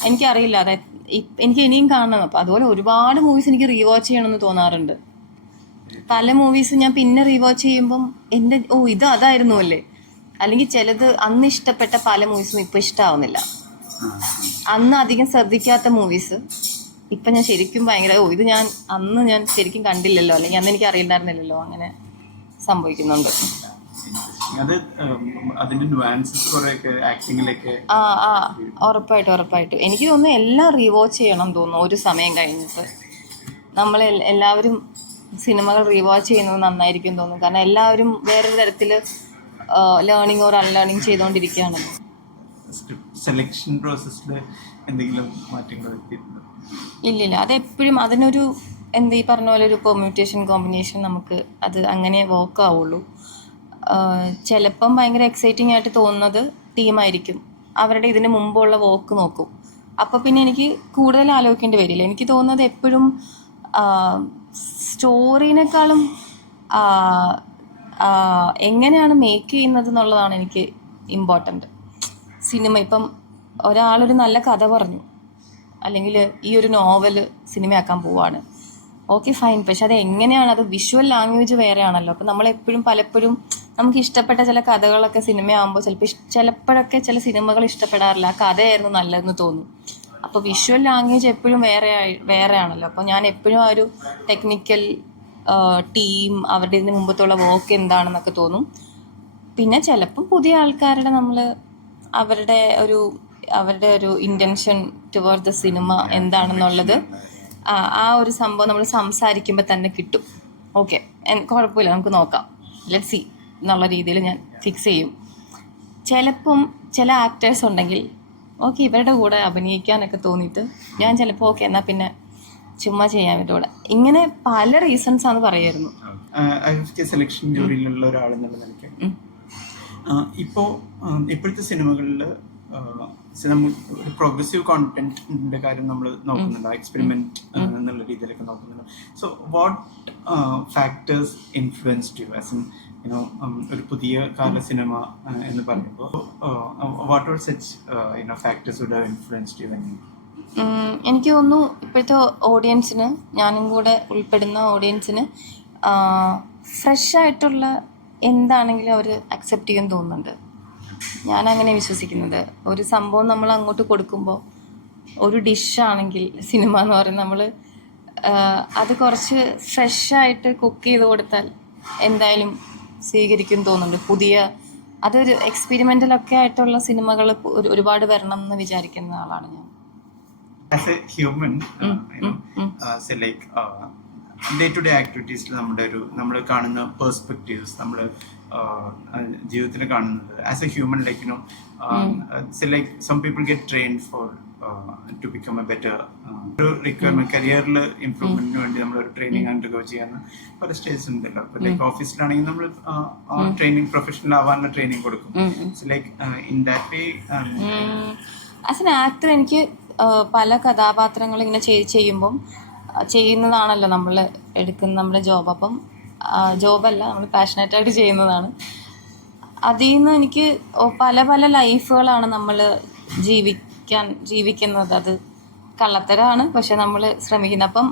എനിക്കറിയില്ല. അതായത് എനിക്ക് ഇനിയും കാണണം. അപ്പം അതുപോലെ ഒരുപാട് മൂവീസ് എനിക്ക് റീവാച്ച് ചെയ്യണമെന്ന് തോന്നാറുണ്ട്. പല മൂവീസ് ഞാൻ പിന്നെ റീവാച്ച് ചെയ്യുമ്പം ഇത് അതായിരുന്നു അല്ലേ, അല്ലെങ്കിൽ ചിലത് അന്ന് ഇഷ്ടപ്പെട്ട പല മൂവീസും ഇപ്പം ഇഷ്ടമാവുന്നില്ല. അന്ന് അധികം ശ്രദ്ധിക്കാത്ത മൂവീസ് ഇപ്പം ഞാൻ ശരിക്കും ഭയങ്കര ഇത് അന്ന് ഞാൻ ശരിക്കും കണ്ടില്ലല്ലോ, അല്ലെങ്കിൽ അന്ന് എനിക്ക് അറിയണ്ടായിരുന്നില്ലല്ലോ, അങ്ങനെ സംഭവിക്കുന്നുണ്ട്. അത് അതിന്റെ നുവാൻസസ് കുറെയൊക്കെ ആക്ടിങ്ങിലൊക്കെ ഉറപ്പായിട്ടും എനിക്ക് തോന്നുന്നു എല്ലാം റീവാച്ച് ചെയ്യണം തോന്നുന്നു ഒരു സമയം കഴിഞ്ഞിട്ട്. നമ്മൾ എല്ലാവരും സിനിമകൾ റീവാച്ച് ചെയ്യുന്നത് നന്നായിരിക്കും തോന്നുന്നു. കാരണം എല്ലാവരും വേറൊരു തരത്തിൽ ലേണിംഗ് ഓർ അൺലേണിംഗ് ചെയ്തുകൊണ്ടിരിക്കുകയാണല്ലോ. സെലക്ഷൻ പ്രോസസ്സിൽ എന്തെങ്കിലും മാറ്റങ്ങൾ വരുത്തിയിട്ടുണ്ടോ? ഇല്ലില്ല, അതെപ്പോഴും അതിനൊരു ഈ പറഞ്ഞ പോലെ ഒരു പെർമ്യൂട്ടേഷൻ കോമ്പിനേഷൻ നമുക്ക് അത് അങ്ങനെ വർക്ക് ആവുള്ളൂ. ചിലപ്പം ഭയങ്കര എക്സൈറ്റിംഗ് ആയിട്ട് തോന്നുന്നത് ടീമായിരിക്കും, അവരുടെ ഇതിന് മുമ്പുള്ള വർക്ക് നോക്കും. അപ്പോൾ പിന്നെ എനിക്ക് കൂടുതൽ ആലോചിക്കേണ്ടി വരില്ല. എനിക്ക് തോന്നുന്നത് എപ്പോഴും സ്റ്റോറിനേക്കാളും എങ്ങനെയാണ് മേക്ക് ചെയ്യുന്നത് എന്നുള്ളതാണ് എനിക്ക് ഇമ്പോർട്ടൻ്റ്. സിനിമ ഇപ്പം ഒരാളൊരു നല്ല കഥ പറഞ്ഞു, അല്ലെങ്കിൽ ഈ ഒരു നോവല് സിനിമയാക്കാൻ പോവാണ്, ഓക്കെ ഫൈൻ. പക്ഷെ അത് എങ്ങനെയാണ്, അത് വിഷ്വൽ ലാംഗ്വേജ് വേറെ ആണല്ലോ. അപ്പം നമ്മളെപ്പോഴും പലപ്പോഴും നമുക്ക് ഇഷ്ടപ്പെട്ട ചില കഥകളൊക്കെ സിനിമയാകുമ്പോൾ ചിലപ്പോഴൊക്കെ ചില സിനിമകൾ ഇഷ്ടപ്പെടാറില്ല, ആ കഥയായിരുന്നു നല്ലതെന്ന് തോന്നും. അപ്പോൾ വിഷ്വൽ ലാംഗ്വേജ് എപ്പോഴും വേറെ ആണല്ലോ. അപ്പോൾ ഞാൻ എപ്പോഴും ആ ഒരു ടെക്നിക്കൽ ടീം അവരുടെ ഇതിന് മുമ്പത്തുള്ള വർക്ക് എന്താണെന്നൊക്കെ തോന്നും. പിന്നെ ചിലപ്പം പുതിയ ആൾക്കാരുടെ അവരുടെ ഒരു ഇൻറ്റൻഷൻ ടുവേർഡ് ദ സിനിമ എന്താണെന്നുള്ളത് ആ ഒരു സംഭവം നമ്മൾ സംസാരിക്കുമ്പോൾ തന്നെ കിട്ടും. ഓക്കെ, കുഴപ്പമില്ല, നമുക്ക് നോക്കാം, ലെറ്റ് സി എന്നുള്ള രീതിയിൽ ഞാൻ ഫിക്സ് ചെയ്യും. ചിലപ്പം ചില ആക്ടേഴ്സ് ഉണ്ടെങ്കിൽ ഓക്കെ ഇവരുടെ കൂടെ അഭിനയിക്കാനൊക്കെ തോന്നിയിട്ട് ഞാൻ ചിലപ്പോൾ ഓക്കെ എന്നാൽ പിന്നെ ചുമ്മാ ചെയ്യാൻ ഇവരുടെ ഇങ്ങനെ പല റീസൺസ് ആണ് പറയുമായിരുന്നു. സെലക്ഷൻ ജൂറിയിലുള്ള ഒരാളെന്നുള്ള നിലയ്ക്ക് ഇപ്പോഴത്തെ സിനിമകളിൽ ഒരു പ്രോഗ്രസീവ് കോണ്ടന്റിന്റെ കാര്യം നമ്മൾ നോക്കുന്നുണ്ട്, എക്സ്പെരിമെന്റ് എന്നുള്ള രീതിയിലൊക്കെ നോക്കുന്നുണ്ട്. So what factors influenced you as in ഒരു പുതിയ കാല സിനിമ എന്ന് പറയുമ്പോൾ what are such factors would have influenced you? എനിക്ക് തോന്നുന്നു ഇപ്പോഴത്തെ ഓഡിയൻസിന്, ഞാനും കൂടെ ഉൾപ്പെടുന്ന ഓഡിയൻസിന് ഫ്രഷ് ആയിട്ടുള്ള എന്താണെങ്കിലും അവർ അക്സെപ്റ്റ് ചെയ്യാൻ തോന്നുന്നുണ്ട്. ഞാനങ്ങനെ വിശ്വസിക്കുന്നത്. ഒരു സംഭവം നമ്മൾ അങ്ങോട്ട് കൊടുക്കുമ്പോൾ, ഒരു ഡിഷാണെങ്കിൽ സിനിമ എന്ന് പറയുന്നത് നമ്മൾ അത് കുറച്ച് ഫ്രഷായിട്ട് കുക്ക് ചെയ്ത് കൊടുത്താൽ എന്തായാലും സ്വീകരിക്കും തോന്നുന്നുണ്ട്. അതൊരു എക്സ്പെരിമെൻ്റലൊക്കെ ആയിട്ടുള്ള സിനിമകൾ ഒരുപാട് വരണം എന്ന് വിചാരിക്കുന്ന ആളാണ് ഞാൻ. As a human, say like day-to-day activities നമ്മൾ കാണുന്ന പെർസ്പെക്റ്റീവ്സ്, നമ്മൾ ജീവിതത്തിൽ കാണുന്നത് as A human, like say like some people get trained for to become a better ഒരു റിക്വയർമെന്റ് കരിയറിൽ ഇംപ്രൂവ്മെന്റിന് വേണ്ടി നമ്മളൊരു ട്രെയിനിങ് അണ്ടർഗോ ചെയ്യാന്ന് പല സ്റ്റേജസ് ഉണ്ടല്ലോ. ഇപ്പൊ ലൈക്ക് ഓഫീസിലാണെങ്കിൽ നമ്മൾ ട്രെയിനിങ് പ്രൊഫഷണൽ ആവാനുള്ള ട്രെയിനിങ് കൊടുക്കും. So like in that way as an actor എനിക്ക് പല കഥാപാത്രങ്ങൾ ഇങ്ങനെ ചെയ്യുമ്പം ചെയ്യുന്നതാണല്ലോ നമ്മൾ എടുക്കുന്ന നമ്മുടെ ജോബ്. അപ്പം ജോബല്ല, നമ്മൾ പാഷനേറ്റായിട്ട് ചെയ്യുന്നതാണ്. അതിൽ നിന്ന് എനിക്ക് പല പല ലൈഫുകളാണ് നമ്മൾ ജീവിക്കുന്നത്. അത് കള്ളത്തരമാണ്, പക്ഷെ നമ്മൾ ശ്രമിക്കുന്നത്. അപ്പം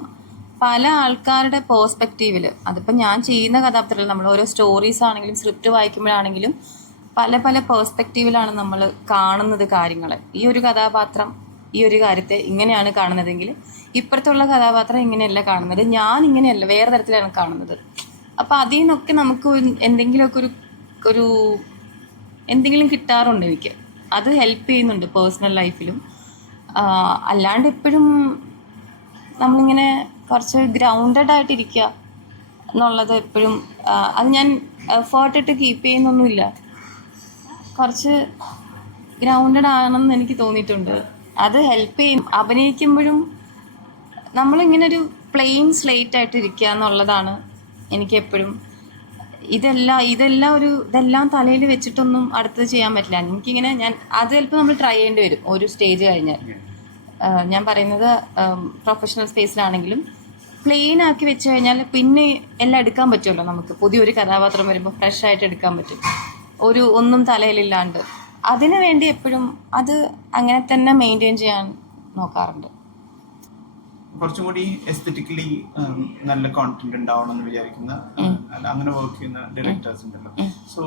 പല ആൾക്കാരുടെ പേഴ്സ്പെക്റ്റീവിൽ, അതിപ്പം ഞാൻ ചെയ്യുന്ന കഥാപാത്രത്തിൽ നമ്മൾ ഓരോ സ്റ്റോറീസ് ആണെങ്കിലും സ്ക്രിപ്റ്റ് വായിക്കുമ്പോഴാണെങ്കിലും പല പല പേഴ്സ്പെക്റ്റീവിലാണ് നമ്മൾ കാണുന്നത് കാര്യങ്ങൾ. ഈ ഒരു കഥാപാത്രം ഈ ഒരു കാര്യത്തെ ഇങ്ങനെയാണ് കാണുന്നതെങ്കിൽ ഇപ്പുറത്തുള്ള കഥാപാത്രം ഇങ്ങനെയല്ല കാണുന്നത്, ഞാൻ ഇങ്ങനെയല്ല വേറെ തരത്തിലാണ് കാണുന്നത്. അപ്പം അതിൽ നിന്നൊക്കെ നമുക്ക് എന്തെങ്കിലുമൊക്കെ ഒരു എന്തെങ്കിലും കിട്ടാറുണ്ട് എനിക്ക്. അത് ഹെൽപ്പ് ചെയ്യുന്നുണ്ട് പേഴ്സണൽ ലൈഫിലും. അല്ലാണ്ട് എപ്പോഴും നമ്മളിങ്ങനെ കുറച്ച് ഗ്രൗണ്ടഡ് ആയിട്ടിരിക്കുക എന്നുള്ളത് എപ്പോഴും അത് ഞാൻ എഫേർട്ടിട്ട് കീപ്പ് ചെയ്യുന്നൊന്നുമില്ല. കുറച്ച് ഗ്രൗണ്ടഡ് ആണെന്ന് എനിക്ക് തോന്നിയിട്ടുണ്ട്. അത് ഹെൽപ്പ് ചെയ്യും. അഭിനയിക്കുമ്പോഴും നമ്മളിങ്ങനെ ഒരു പ്ലെയിൻ സ്ലേറ്റ് ആയിട്ട് ഇരിക്കുക എന്നുള്ളതാണ് എനിക്കെപ്പോഴും. ഇതെല്ലാം തലയിൽ വെച്ചിട്ടൊന്നും അടുത്തത് ചെയ്യാൻ പറ്റില്ല. എനിക്കിങ്ങനെ അത് ചിലപ്പോൾ നമ്മൾ ട്രൈ ചെയ്യേണ്ടി വരും ഒരു സ്റ്റേജ് കഴിഞ്ഞാൽ. ഞാൻ പറയുന്നത് പ്രൊഫഷണൽ സ്പേസിലാണെങ്കിലും പ്ലെയിൻ ആക്കി വെച്ച് കഴിഞ്ഞാൽ പിന്നെ എല്ലാം എടുക്കാൻ പറ്റുമല്ലോ. നമുക്ക് പുതിയൊരു കഥാപാത്രം വരുമ്പോൾ ഫ്രഷ് ആയിട്ട് എടുക്കാൻ പറ്റും, ഒന്നും തലയിലില്ലാണ്ട്. അതിനു വേണ്ടി എപ്പോഴും അത് അങ്ങനെ തന്നെ മെയിൻറ്റെയിൻ ചെയ്യാൻ നോക്കാറുണ്ട്. കുറച്ചും കൂടി എസ്തെറ്റിക്കലി നല്ല കോണ്ടന്റ് ഉണ്ടാവണം എന്ന് വിചാരിക്കുന്ന അങ്ങനെ വർക്ക് ചെയ്യുന്ന ഡയറക്ടേഴ്സ് ഉണ്ടല്ലോ. So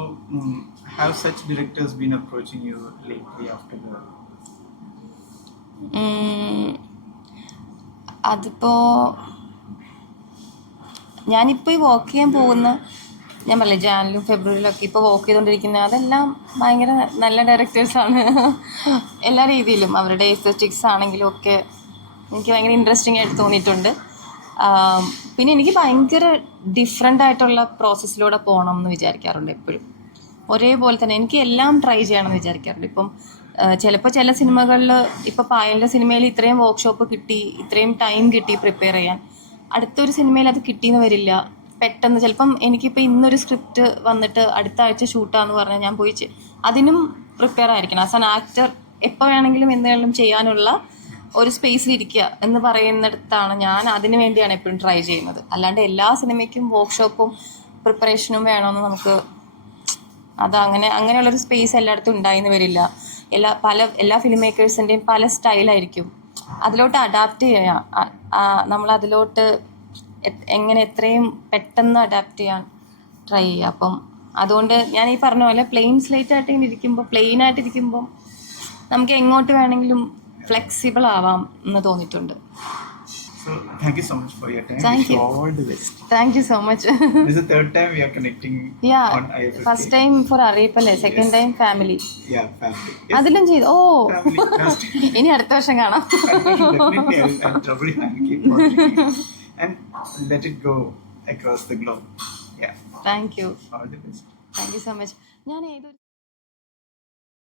have such directors been approaching you lately after the? അതിപ്പോൾ ഞാനിപ്പോൾ ഈ വർക്ക് ചെയ്യാൻ പോകുന്ന ഞാൻ പറഞ്ഞില്ലേ ജാനുവരിയിലും ഫെബ്രുവരിയിലൊക്കെ ഇപ്പോൾ വർക്ക് ചെയ്തുകൊണ്ടിരിക്കുന്ന അതെല്ലാം ഭയങ്കര നല്ല ഡയറക്ടേഴ്സാണ്. എല്ലാ രീതിയിലും അവരുടെ എസ്തെറ്റിക്സ് ആണെങ്കിലും ഒക്കെ എനിക്ക് ഭയങ്കര ഇൻട്രസ്റ്റിംഗ് ആയിട്ട് തോന്നിയിട്ടുണ്ട്. പിന്നെ എനിക്ക് ഭയങ്കര ഡിഫറെൻ്റ് ആയിട്ടുള്ള പ്രോസസ്സിലൂടെ പോകണം എന്ന് വിചാരിക്കാറുണ്ട് എപ്പോഴും. ഒരേപോലെ തന്നെ എനിക്ക് എല്ലാം ട്രൈ ചെയ്യണമെന്ന് വിചാരിക്കാറുണ്ട്. ഇപ്പം ചിലപ്പോൾ ചില സിനിമകളിൽ ഇപ്പോൾ പായലിൻ്റെ സിനിമയിൽ ഇത്രയും വർക്ക്ഷോപ്പ് കിട്ടി, ഇത്രയും ടൈം കിട്ടി പ്രിപ്പയർ ചെയ്യാൻ, അടുത്തൊരു സിനിമയിൽ അത് കിട്ടിയെന്ന് വരില്ല. പെട്ടെന്ന് ചിലപ്പം എനിക്കിപ്പോൾ ഇന്നൊരു സ്ക്രിപ്റ്റ് വന്നിട്ട് അടുത്ത ആഴ്ച ഷൂട്ടാന്ന് പറഞ്ഞാൽ ഞാൻ പോയി അതിനും പ്രിപ്പയർ ആയിരിക്കണം. ആസ് ആൻ ആക്ടർ എപ്പോൾ വേണമെങ്കിലും എന്തെങ്കിലും ചെയ്യാനുള്ള ഒരു സ്പേസിലിരിക്കുക എന്ന് പറയുന്നിടത്താണ് ഞാൻ അതിന് വേണ്ടിയാണ് എപ്പോഴും ട്രൈ ചെയ്യുന്നത്. അല്ലാണ്ട് എല്ലാ സിനിമയ്ക്കും വർക്ക്ഷോപ്പും പ്രിപ്പറേഷനും വേണമെന്ന് നമുക്ക് അങ്ങനെയുള്ളൊരു സ്പേസ് എല്ലായിടത്തും ഉണ്ടായിന്ന് വരില്ല. എല്ലാ ഫിലിം മേക്കേഴ്സിൻ്റെയും പല സ്റ്റൈലായിരിക്കും. അതിലോട്ട് അഡാപ്റ്റ് ചെയ്യാം, നമ്മളതിലോട്ട് എങ്ങനെ എത്രയും പെട്ടെന്ന് അഡാപ്റ്റ് ചെയ്യാൻ ട്രൈ ചെയ്യുക. അപ്പം അതുകൊണ്ട് ഞാൻ ഈ പറഞ്ഞ പോലെ പ്ലെയിൻ ആയിട്ടിരിക്കുമ്പോൾ നമുക്ക് എങ്ങോട്ട് വേണമെങ്കിലും ഫ്ലെക്സിബിൾ ആവാം എന്ന് തോന്നിയിട്ടുണ്ട്. So thank you so much for your time. Thank Wish you. all the best. Thank you so much. This is the third time we are connecting on IFFK. First time for അറിയിപ്പല്ലേ, second time family. Yeah, family. അതിലും ചെയ്തു. Family first. ഇനി അടുത്ത വർഷം കാണാം. Definitely, I'll trouble you and keep working and let it go across the globe. Yeah. Thank you All the best. So much. ഞാൻ ഏതൊരു